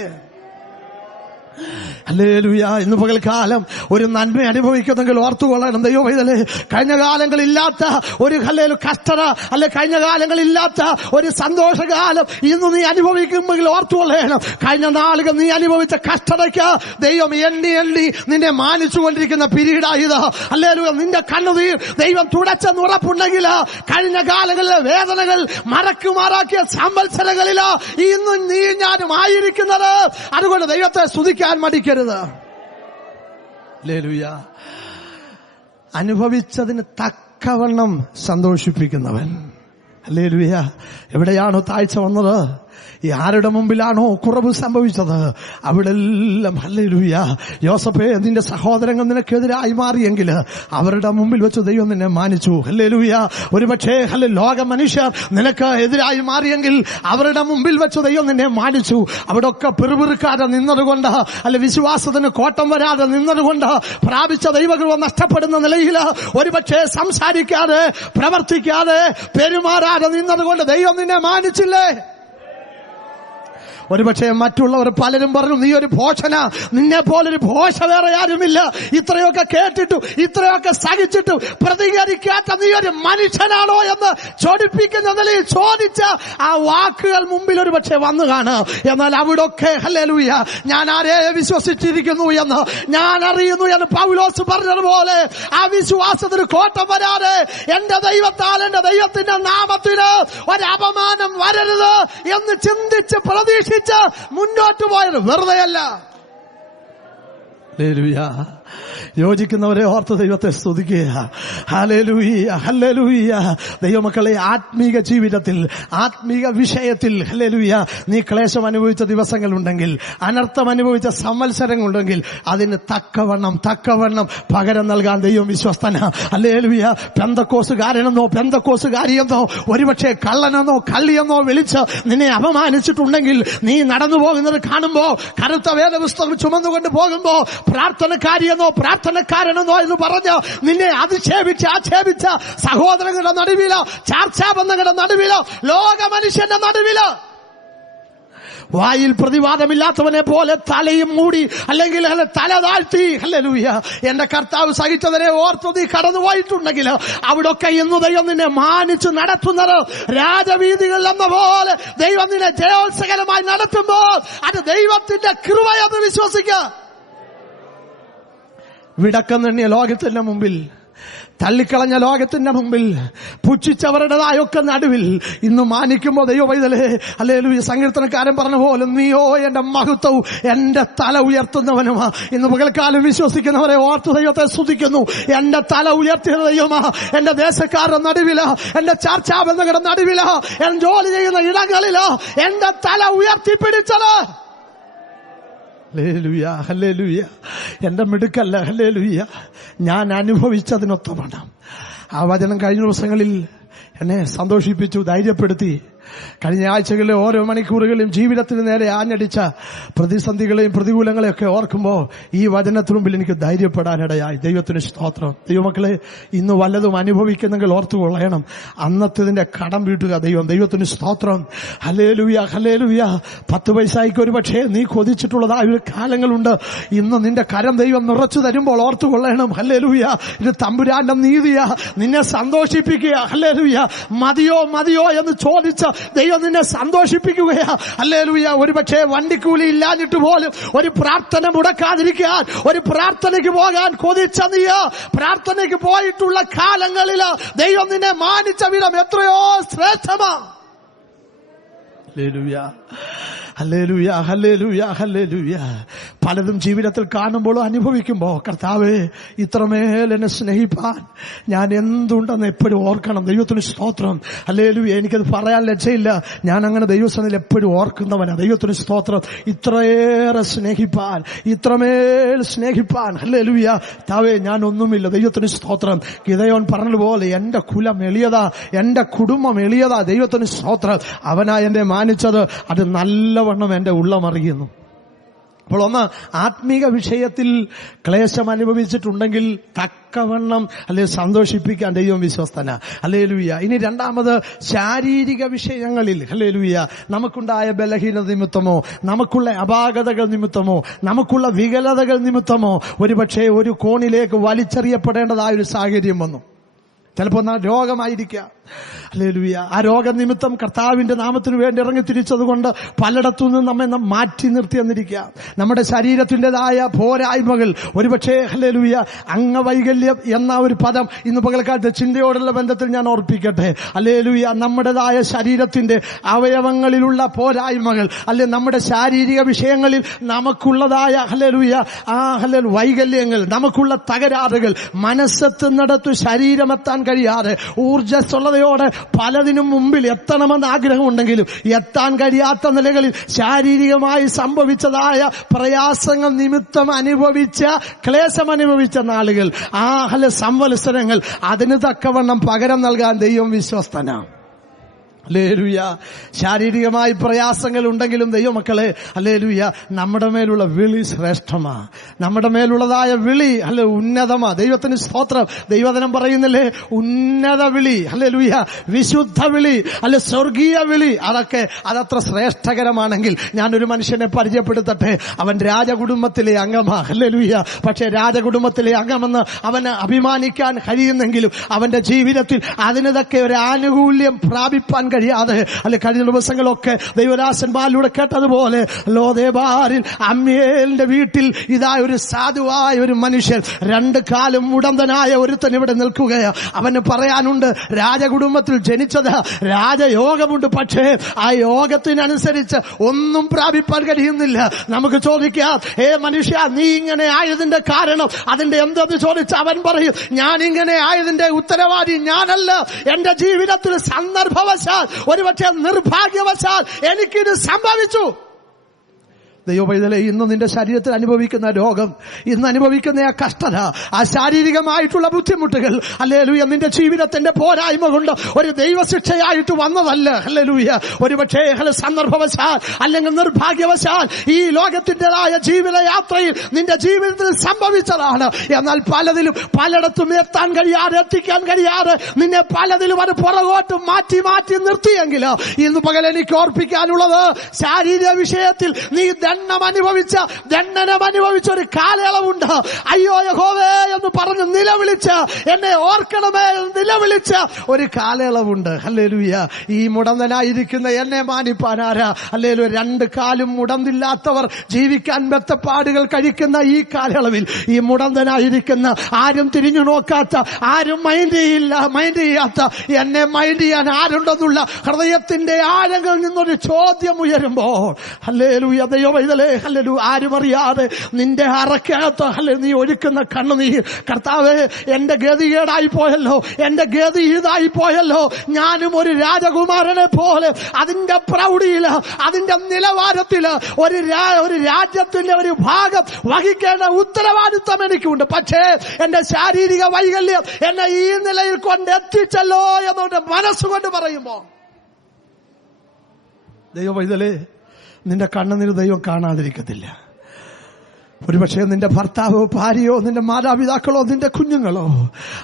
ഹല്ലേലൂയ. ഇന്ന് പകൽക്കാലം ഒരു നന്മ അനുഭവിക്കുന്നെങ്കിൽ ഓർത്തുകൊള്ളണം ദൈവമേ. കഴിഞ്ഞ കാലങ്ങളില്ലാത്ത ഒരു കഷ്ടത അല്ലെ, കഴിഞ്ഞ കാലങ്ങളില്ലാത്ത ഒരു സന്തോഷകാലം ഇന്ന് നീ അനുഭവിക്കുമെങ്കിൽ ഓർത്തുകൊള്ളണം. കഴിഞ്ഞ നാളുകൾ നീ അനുഭവിച്ച കഷ്ടതയ്ക്ക് ദൈവം എണ്ണി എണ്ണി നിന്നെ മാനിച്ചുകൊണ്ടിരിക്കുന്ന പിരീഡായത്. ഹല്ലേലൂയ. നിന്റെ കണ്ണുനീർ ദൈവം തുടച്ചെന്ന് ഉറപ്പുണ്ടെങ്കിൽ കഴിഞ്ഞ കാലങ്ങളിലെ വേദനകൾ മറക്കുമാറാക്കിയ സംവത്സരങ്ങളിൽ ഇന്നും നീ ഞാനും ആയിരിക്കുന്നത്. അതുകൊണ്ട് ദൈവത്തെ സ്തുതിക്കാൻ മടിക്കരുത്. ഹല്ലേലൂയ. അനുഭവിച്ചതിന് തക്കവണ്ണം സന്തോഷിപ്പിക്കുന്നവൻ. ഹല്ലേലൂയ. എവിടെയാണോ താഴ്ച വന്നത് ഈ ആരുടെ മുമ്പിലാണോ കുറവ് സംഭവിച്ചത് അവിടെല്ലാം ഹല്ലേലൂയ, യോസഫേ നിന്റെ സഹോദരങ്ങൾ നിനക്കെതിരായി മാറിയെങ്കിൽ അവരുടെ മുമ്പിൽ വെച്ച് ദൈവം നിന്നെ മാനിച്ചു. ഹല്ലേലൂയ. ഒരുപക്ഷേ ലോക മനുഷ്യർ നിനക്ക് എതിരായി മാറിയെങ്കിൽ അവരുടെ മുമ്പിൽ വെച്ച് ദൈവം നിന്നെ മാനിച്ചു. അവിടെ ഒക്കെ പിറുപിറുക്കാതെ നിന്നതുകൊണ്ട്, വിശ്വാസത്തിന് കോട്ടം വരാതെ നിന്നതുകൊണ്ട് പ്രാപിച്ച ദൈവകൃപ നഷ്ടപ്പെടുന്ന നിലയിൽ ഒരുപക്ഷേ സംസാരിക്കാതെ, പ്രവർത്തിക്കാതെ, പെരുമാറാതെ നിന്നതുകൊണ്ട് ദൈവം നിന്നെ മാനിച്ചില്ലേ? ഒരുപക്ഷെ മറ്റുള്ളവർ പലരും പറഞ്ഞു, നീ ഒരു ഭോഷന, നിന്നെ പോലൊരു ഭോഷ വേറെ ആരുമില്ല, ഇത്രയൊക്കെ കേട്ടിട്ടു, ഇത്രയൊക്കെ സഹിച്ചിട്ടു പ്രതികരിക്കാത്ത നീ ഒരു മനുഷ്യനാണോ എന്ന് ചോദിപ്പിക്കുന്ന നിലയിൽ ചോദിച്ച ആ വാക്കുകൾ മുമ്പിൽ ഒരുപക്ഷെ വന്നു കാണും. എന്നാൽ അവിടൊക്കെ ഹല്ലേലൂയ, ഞാൻ ആരെ വിശ്വസിച്ചിരിക്കുന്നു എന്ന് ഞാൻ അറിയുന്നു എന്ന് പൗലോസ് പറഞ്ഞതുപോലെ ആ വിശ്വാസത്തിന് കോട്ടം വരാതെ എന്റെ ദൈവത്താൽ, എന്റെ ദൈവത്തിന്റെ നാമത്തിന് ഒരു അപമാനം വരരുത് എന്ന് ചിന്തിച്ച് പ്രതീക്ഷിച്ച് മുന്നോട്ട് പോയത് വെറുതെയല്ല. ഹല്ലേലൂയ. യോജിക്കുന്നവരെ ഓർത്ത് ദൈവത്തെ സ്തുതിക്കുക. ഹല്ലേലൂയ, ഹല്ലേലൂയ. ദൈവമക്കളെ, ആത്മീക ജീവിതത്തിൽ, ആത്മീക വിഷയത്തിൽ ഹല്ലേലൂയ, നീ ക്ലേശം അനുഭവിച്ച ദിവസങ്ങളുണ്ടെങ്കിൽ, അനർത്ഥം അനുഭവിച്ച സംവത്സരങ്ങളുണ്ടെങ്കിൽ അതിന് തക്കവണ്ണം പകരം നൽകാൻ ദൈവം വിശ്വസ്തന. ഹല്ലേലൂയ. പെന്തക്കോസുകാരനെന്നോ പെന്തക്കോസുകാരിയെന്നോ ഒരുപക്ഷെ കള്ളനെന്നോ കള്ളിയെന്നോ വിളിച്ച് നിന്നെ അപമാനിച്ചിട്ടുണ്ടെങ്കിൽ, നീ നടന്നു പോകുന്നത് കാണുമ്പോ, കറുത്ത വേദപുസ്തകം ചുമന്നുകൊണ്ട് പോകുമ്പോ പ്രാർത്ഥനക്കാരിയെന്നോ പ്രാർത്ഥനക്കാരനെന്നോ എന്ന് പറഞ്ഞ് നിന്നെ ആക്ഷേപിച്ച സഹോദരങ്ങളുടെ നടുവിലോ, ചാർച്ചാബന്ധങ്ങളുടെ നടുവിലോ, ലോക മനുഷ്യന്റെ നടുവിലോ വായിൽ പ്രതിവാദമില്ലാത്തവനെ പോലെ തലയും മൂടി, അല്ലെങ്കിൽ തല താഴ്ത്തി ഹല്ലേലൂയ, എന്റെ കർത്താവ് സഹിച്ചതിനെ ഓർത്ത് നീ കടന്നുപോയിട്ടുണ്ടെങ്കിൽ അവിടൊക്കെ ഇന്ന് ദൈവം നിന്നെ മാനിച്ച് നടത്തുന്നത് രാജവീതികൾ എന്ന പോലെ ദൈവം നിന്നെ ജയോത്സകരമായി നടത്തുമ്പോൾ അത് ദൈവത്തിന്റെ കൃപയെന്ന് വിശ്വസിക്കുക. വിടക്കെന്നെണ്ണിയ ലോകത്തിന്റെ മുമ്പിൽ, തള്ളിക്കളഞ്ഞ ലോകത്തിന്റെ മുമ്പിൽ, പുച്ഛിച്ചവരുടേതായൊക്കെ നടുവിൽ ഇന്ന് മാനിക്കുമ്പോ ദൈവവൈതലേ ഹല്ലേലൂയ, സങ്കീർത്തനക്കാരൻ പറഞ്ഞ പോലെ നീയോ എന്റെ മഹത്വവും എന്റെ തല ഉയർത്തുന്നവനുമാ. ഇന്ന് പകൽക്കാലം വിശ്വസിക്കുന്നവരെ ഓർത്ത് ദൈവത്തെ സ്തുതിക്കുന്നു. എന്റെ തല ഉയർത്തിയ ദൈവമാ. എന്റെ ദേശക്കാരുടെ നടുവിലോ, എന്റെ ചർച്ചാബന്ധങ്ങളുടെ നടുവിലോ, ഞാൻ ജോലി ചെയ്യുന്ന ഇടങ്ങളിലോ എന്റെ തല ഉയർത്തിപ്പിടിച്ചത് ഹല്ലേലൂയ, ഹല്ലേലൂയ. എന്റെ മിടുക്കല്ല, ഹല്ലേലൂയ, ഞാൻ അനുഭവിച്ചതിനൊത്തവണ്ണം. ആ വചനം കഴിഞ്ഞ ദിവസങ്ങളിൽ എന്നെ സന്തോഷിപ്പിച്ചു, ധൈര്യപ്പെടുത്തി. കഴിഞ്ഞ ആഴ്ചകളിലെ ഓരോ മണിക്കൂറുകളിലും ജീവിതത്തിന് നേരെ ആഞ്ഞടിച്ച പ്രതിസന്ധികളെയും പ്രതികൂലങ്ങളെയൊക്കെ ഓർക്കുമ്പോൾ ഈ വചനത്തിനു മുമ്പിൽ എനിക്ക് ധൈര്യപ്പെടാനിടയായി. ദൈവത്തിന് സ്തോത്രം. ദൈവമക്കളെ, ഇന്ന് വല്ലതും അനുഭവിക്കുന്നെങ്കിൽ ഓർത്തുകൊള്ളണം, അന്നത്തതിന്റെ കടം വീട്ടുക ദൈവത്തിന് സ്തോത്രം. Hallelujah, hallelujah. 10 പൈസയ്ക്ക് ഒരു പക്ഷേ നീ കൊതിച്ചിട്ടുള്ളതായ ഒരു കാലങ്ങളുണ്ട്. ഇന്ന് നിന്റെ കരം ദൈവം നിറച്ചു തരുമ്പോൾ ഓർത്തുകൊള്ളണം. ഹല്ലേലൂയ, ഇത് തമ്പുരാന്റെ നീതിയാ, നിന്നെ സന്തോഷിപ്പിക്കുക. ഹല്ലേലൂയ. മതിയോ എന്ന് ചോദിച്ച ദൈവം നിന്നെ സന്തോഷിപ്പിക്കുകയാ. ഹല്ലേലൂയ. ഒരുപക്ഷെ വണ്ടിക്കൂലി ഇല്ലാഞ്ഞിട്ട് പോലും ഒരു പ്രാർത്ഥന മുടക്കാതിരിക്കാൻ, ഒരു പ്രാർത്ഥനയ്ക്ക് പോകാൻ കൊതിച്ച നീ പ്രാർത്ഥനയ്ക്ക് പോയിട്ടുള്ള കാലങ്ങളിൽ ദൈവം നിന്നെ മാനിച്ച വിധം എത്രയോ ശ്രേഷ്ഠമാ. ഹല്ലേലൂയ, ഹല്ലേലൂയ, ഹല്ലേലൂയ, ഹല്ലേലൂയ. പലതും ജീവിതത്തിൽ കാണുമ്പോഴോ അനുഭവിക്കുമ്പോ കർത്താവേ, ഇത്രമേൽ എന്നെ സ്നേഹിപ്പാൻ ഞാൻ എന്തുണ്ടെന്ന് എപ്പോഴും ഓർക്കണം. ദൈവത്തിന് സ്തോത്രം. ഹല്ലേലൂയ. എനിക്കത് പറയാൻ ലജ്ജയില്ല. ഞാൻ അങ്ങനെ ദൈവസന്നിധിയിൽ എപ്പോഴും ഓർക്കുന്നവനാ. ദൈവത്തിന് സ്തോത്രം. ഇത്രയേറെ സ്നേഹിപ്പാൻ, ഇത്രമേൽ സ്നേഹിപ്പാൻ. ഹല്ലേലൂയ. കർത്താവേ, ഞാൻ ഒന്നുമില്ല. ദൈവത്തിന് സ്തോത്രം. ഗിദെയോൻ പറഞ്ഞതുപോലെ എന്റെ കുലം എളിയതാ, എന്റെ കുടുംബം എളിയതാ. ദൈവത്തിന് സ്തോത്രം. അവനാ എന്നെ മാനിച്ചത്. അത് നല്ലവണ്ണം എന്റെ ഉള്ളമറിയുന്നു. അപ്പോൾ ഒന്ന്, ആത്മീക വിഷയത്തിൽ ക്ലേശം അനുഭവിച്ചിട്ടുണ്ടെങ്കിൽ തക്കവണ്ണം സന്തോഷിപ്പിക്കാൻ ദൈവം വിശ്വസ്തന. ഹല്ലേലൂയ. ഇനി രണ്ടാമത്, ശാരീരിക വിഷയങ്ങളിൽ ഹല്ലേലൂയ നമുക്കുണ്ടായ ബലഹീനത നിമിത്തമോ, നമുക്കുള്ള അപാകതകൾ നിമിത്തമോ, നമുക്കുള്ള വികലതകൾ നിമിത്തമോ ഒരുപക്ഷെ ഒരു കോണിലേക്ക് വലിച്ചെറിയപ്പെടേണ്ടതായ ഒരു സാഹചര്യം വന്നു. ചിലപ്പോൾ രോഗമായിരിക്കാം. ഹല്ലേലൂയ. ആ രോഗനിമിത്തം കർത്താവിന്റെ നാമത്തിന് വേണ്ടി ഇറങ്ങി തിരിച്ചതുകൊണ്ട് പലയിടത്തു നിന്ന് നമ്മെ മാറ്റി നിർത്തി എന്നിരിക്കുക. നമ്മുടെ ശരീരത്തിൻ്റെതായ പോരായ്മകൾ ഒരുപക്ഷെ ഹല്ലേലൂയ അംഗവൈകല്യം എന്ന ഒരു പദം ഇന്ന് പകൽക്കാലത്തെ ചിന്തയോടുള്ള ബന്ധത്തിൽ ഞാൻ ഓർപ്പിക്കട്ടെ. ഹല്ലേലൂയ. നമ്മുടേതായ ശരീരത്തിന്റെ അവയവങ്ങളിലുള്ള പോരായ്മകൾ, അല്ലെ നമ്മുടെ ശാരീരിക വിഷയങ്ങളിൽ നമുക്കുള്ളതായ ഹല്ലേലൂയ വൈകല്യങ്ങൾ, നമുക്കുള്ള തകരാറുകൾ, മനസ്സെത്തുന്നിടത്ത് ശരീരമെത്താൻ കഴിയാതെ, ഊർജ്ജസ്സുള്ള തീവ്രതയോടെ പലതിനും മുമ്പിൽ എത്തണമെന്ന് ആഗ്രഹമുണ്ടെങ്കിലും എത്താൻ കഴിയാത്ത നിലകളിൽ ശാരീരികമായി സംഭവിച്ചതായ പ്രയാസങ്ങൾ നിമിത്തം ക്ലേശം അനുഭവിച്ച നാളുകൾ, സംവത്സരങ്ങൾ, അതിന് തക്കവണ്ണം പകരം നൽകാൻ ദൈവം വിശ്വസ്തനാണ്. ഹല്ലേലൂയ. ശാരീരികമായി പ്രയാസങ്ങൾ ഉണ്ടെങ്കിലും ദൈവമക്കളെ, ഹല്ലേലൂയ, നമ്മുടെ മേലുള്ള വിളി ശ്രേഷ്ഠമാ. നമ്മുടെ മേലുള്ളതായ വിളി ഉന്നതമാ. ദൈവത്തിന് സ്തോത്രം. ദൈവവചനം പറയുന്നില്ലേ, ഉന്നത വിളി, ഹല്ലേലൂയ, വിശുദ്ധ വിളി, സ്വർഗീയ വിളി. അതത്ര ശ്രേഷ്ഠകരമാണെങ്കിൽ ഞാനൊരു മനുഷ്യനെ പരിചയപ്പെടുത്തട്ടെ. അവൻ രാജകുടുംബത്തിലെ അംഗമാ. ഹല്ലേലൂയ. പക്ഷെ രാജകുടുംബത്തിലെ അംഗമെന്ന് അവന് അഭിമാനിക്കാൻ കഴിയുന്നെങ്കിലും അവന്റെ ജീവിതത്തിൽ അതിനതൊക്കെ ഒരു ആനുകൂല്യം പ്രാപിപ്പാൻ കഴിയാതെ, കഴിഞ്ഞ ദിവസങ്ങളൊക്കെ ദൈവദാസന്മാരിലൂടെ കേട്ടതുപോലെ ലോദേബാരിൽ അമ്മിയേലിന്റെ വീട്ടിൽ ഇതാ ഒരു സാധുവായ ഒരു മനുഷ്യൻ, 2 കാലും മുടന്തനായ ഒരുത്തൻ ഇവിടെ നിൽക്കുകയാ. അവന് പറയാനുണ്ട്, രാജകുടുംബത്തിൽ ജനിച്ചത്, രാജയോഗമുണ്ട്, പക്ഷേ ആ യോഗത്തിനനുസരിച്ച് ഒന്നും പ്രാപിപ്പാൻ കഴിയുന്നില്ല. നമുക്ക് ചോദിക്കാം, മനുഷ്യ, നീ ഇങ്ങനെ ആയതിന്റെ കാരണം അതിന്റെ എന്തെന്ന് ചോദിച്ച അവൻ പറയും, ഞാൻ ഇങ്ങനെ ആയതിന്റെ ഉത്തരവാദി ഞാനല്ല. എന്റെ ജീവിതത്തിൽ സന്ദർഭവശാൽ, ഒരുപക്ഷെ നിർഭാഗ്യവശാൽ എനിക്കിത് സംഭവിച്ചു. ദൈവപൈതലേ, ഇന്ന് നിന്റെ ശരീരത്തിൽ അനുഭവിക്കുന്ന രോഗം, ഇന്ന് അനുഭവിക്കുന്ന ആ കഷ്ടത, ആ ശാരീരികമായിട്ടുള്ള ബുദ്ധിമുട്ടുകൾ, ഹല്ലേലൂയ, നിന്റെ ജീവിതത്തിന്റെ പോരായ്മ കൊണ്ട് ഒരു ദൈവശിക്ഷയായിട്ട് വന്നതല്ല. ഹല്ലേലൂയ. ഒരുപക്ഷേ സന്ദർഭവശാൽ അല്ലെങ്കിൽ നിർഭാഗ്യവശാൽ ഈ ലോകത്തിൻ്റെതായ ജീവിതയാത്രയിൽ നിന്റെ ജീവിതത്തിൽ സംഭവിച്ചതാണ്. എന്നാൽ പലയിടത്തും എത്തിക്കാൻ കഴിയാതെ നിന്നെ പലതിലും അത് പുറകോട്ട് മാറ്റി നിർത്തിയെങ്കിൽ ഇന്ന് പകൽ എനിക്ക് ഓർപ്പിക്കാനുള്ളത്, ശാരീരിക വിഷയത്തിൽ നീ ദണ്ഡനം അനുഭവിച്ച ഒരു കാലയളവുണ്ട്. അയ്യോ യഹോവേ എന്ന് പറഞ്ഞ് നിലവിളിച്ച്, എന്നെ ഓർക്കണമേ എന്ന് നിലവിളിച്ച ഒരു കാലയളവുണ്ട്. ഹല്ലേലൂയ. ഈ മുടന്തനായിരിക്കുന്ന എന്നെ മാനിപ്പാനാരാ? ഹല്ലേലൂയ. 2 കാലും മുടന്തില്ലാത്തവർ ജീവിക്കാൻ ബത്തപ്പാടുകൾ കഴിക്കുന്ന ഈ കാലയളവിൽ ഈ മുടന്തനായിരിക്കുന്ന, ആരും തിരിഞ്ഞു നോക്കാത്ത, ആരും മൈൻഡ് ചെയ്യാത്ത, എന്നെ മൈൻഡ് ചെയ്യാൻ ആരുണ്ടെന്നുള്ള ഹൃദയത്തിന്റെ ആഴങ്ങളിൽ നിന്നൊരു ചോദ്യം ഉയരുമ്പോൾ, ഹല്ലേലൂയ, ദൈവമൈതലേ, ഹല്ലേലൂയ, ആരും അറിയാതെ നിന്റെ അറക്കകത്ത് നീ ഒഴുക്കുന്ന കണ്ണുനീർ, കർത്താവേ, എന്റെ ഗതികേടായി പോയല്ലോ, എന്റെ ഗതി ഇതായി പോയല്ലോ. ഞാനും ഒരു രാജകുമാരനെ പോലെ അതിന്റെ പ്രൗഢിയില്, അതിന്റെ നിലവാരത്തില് ഒരു രാജ്യത്തിന്റെ ഒരു ഭാഗം വഹിക്കേണ്ട ഉത്തരവാദിത്വം എനിക്കുണ്ട്. പക്ഷേ എന്റെ ശാരീരിക വൈകല്യം എന്നെ ഈ നിലയിൽ കൊണ്ടെത്തിച്ചല്ലോ എന്നോട് മനസ്സുകൊണ്ട് പറയുമ്പോ, ദൈവമൈതലേ, നിന്റെ കണ്ണുനീർ ദൈവം കാണാതിരിക്കത്തില്ല. ഒരുപക്ഷെ നിന്റെ ഭർത്താവോ ഭാര്യയോ നിന്റെ മാതാപിതാക്കളോ നിന്റെ കുഞ്ഞുങ്ങളോ,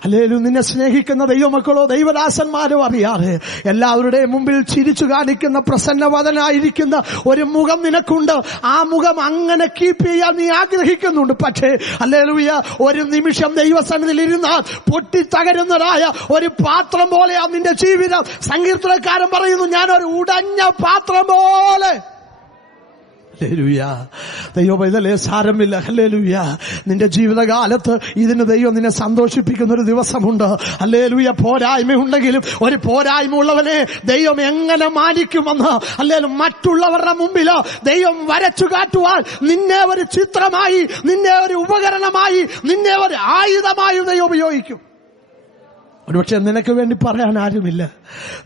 അല്ലെങ്കിൽ നിന്നെ സ്നേഹിക്കുന്ന ദൈവമക്കളോ ദൈവദാസന്മാരോ അറിയാതെ എല്ലാവരുടെയും മുമ്പിൽ ചിരിച്ചു കാണിക്കുന്ന പ്രസന്നവദനായിരിക്കുന്ന ഒരു മുഖം നിനക്കുണ്ട്. ആ മുഖം അങ്ങനെ കീപ്പ് ചെയ്യാൻ നീ ആഗ്രഹിക്കുന്നുണ്ട്. പക്ഷേ ഹല്ലേലൂയ, ഒരു നിമിഷം ദൈവസന്നിധിയിൽ ഇരുന്നാൽ പൊട്ടിത്തകരുന്നതായ ഒരു പാത്രം പോലെയാ നിന്റെ ജീവിതം. സങ്കീർത്തനക്കാരൻ പറയുന്നു, ഞാനൊരു ഉടഞ്ഞ പാത്രം പോലെ. ഹല്ലേലൂയ. ദൈവമൈതലേ, സാരമില്ല. ഹല്ലേലൂയ. നിന്റെ ജീവിതകാലത്ത് ഇതിന് ദൈവം നിന്നെ സന്തോഷിപ്പിക്കുന്ന ഒരു ദിവസമുണ്ട്. ഹല്ലേലൂയ. പോരായ്മയുണ്ടെങ്കിലും ഒരു പോരായ്മ ഉള്ളവനെ ദൈവം എങ്ങനെ മാനിക്കുമെന്ന്, ഹല്ലേലൂയ, മറ്റുള്ളവരുടെ മുമ്പിൽ ദൈവം വരച്ചു കാട്ടുവാൻ നിന്നെ ഒരു ചിത്രമായി, നിന്നെ ഒരു ഉപകരണമായി, നിന്നെ ഒരു ആയുധമായി ദൈവം ഉപയോഗിക്കും. ഒരുപക്ഷെ നിനക്ക് വേണ്ടി പറയാൻ ആരുമില്ല,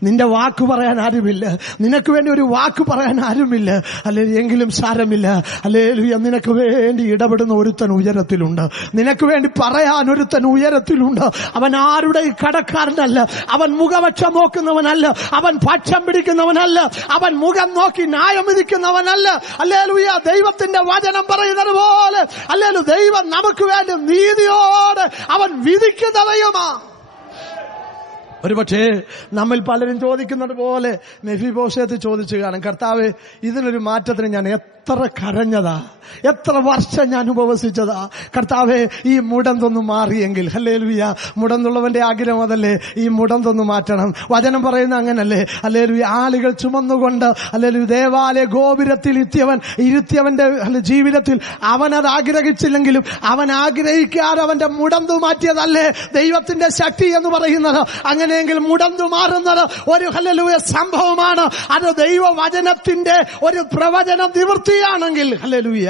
നിന്റെ വാക്ക് പറയാൻ ആരുമില്ല, നിനക്ക് വേണ്ടി ഒരു വാക്ക് പറയാൻ ആരുമില്ല. അല്ലെങ്കിൽ എങ്കിലും സാരമില്ല. ഹല്ലേലൂയ. നിനക്ക് വേണ്ടി ഇടപെടുന്ന ഒരുത്തൻ ഉയരത്തിലുണ്ട്, നിനക്ക് വേണ്ടി പറയാൻ ഒരുത്തൻ ഉയരത്തിലുണ്ട്. അവൻ ആരുടെ കടക്കാരനല്ല, അവൻ മുഖപക്ഷം നോക്കുന്നവനല്ല, അവൻ പക്ഷം പിടിക്കുന്നവനല്ല, അവൻ മുഖം നോക്കി ന്യായം വിധിക്കുന്നവനല്ല. ഹല്ലേലൂയ. ദൈവത്തിന്റെ വചനം പറയുന്നത് പോലെ, ഹല്ലേലൂയ, ദൈവം നമുക്ക് വേണ്ടി നീതിയോടെ അവൻ വിധിക്കുന്ന ദൈവമാ. ഒരുപക്ഷേ നമ്മിൽ പലരും ചോദിക്കുന്നത് പോലെ മെഫീബോശേത്ത് ചോദിച്ചു കാണും, കർത്താവേ, ഇതിനൊരു മാറ്റത്തിന് ഞാൻ എത്ര കരഞ്ഞതാ, എത്ര വർഷം ഞാൻ ഉപവസിച്ചതാ, കർത്താവേ, ഈ മുടന്തൊന്ന് മാറിയെങ്കിൽ. ഹല്ലേലൂയ. മുടന്തുള്ളവന്റെ ആഗ്രഹം അതല്ലേ, ഈ മുടന്തൊന്ന് മാറ്റണം. വചനം പറയുന്ന അങ്ങനല്ലേ. ഹല്ലേലൂയ. ആളുകൾ ചുമന്നുകൊണ്ട്, ഹല്ലേലൂയ, ദേവാലയ ഗോപുരത്തിൽ ഇരുത്തിയവന്റെ ജീവിതത്തിൽ അവനത് ആഗ്രഹിച്ചില്ലെങ്കിലും അവൻ ആഗ്രഹിക്കാതെ അവന്റെ മുടന്തു മാറ്റിയതല്ലേ ദൈവത്തിന്റെ ശക്തി എന്ന് പറയുന്നത്. അങ്ങനെയെങ്കിൽ മുടന്തു മാറുന്നത് ഒരു ഹല്ലേലൂയ സംഭവമാണ്. അത് ദൈവവചനത്തിന്റെ ഒരു പ്രവചനം നിവൃത്തി നിവൃത്തിയാണെങ്കിൽ ഹല്ലേലൂയ,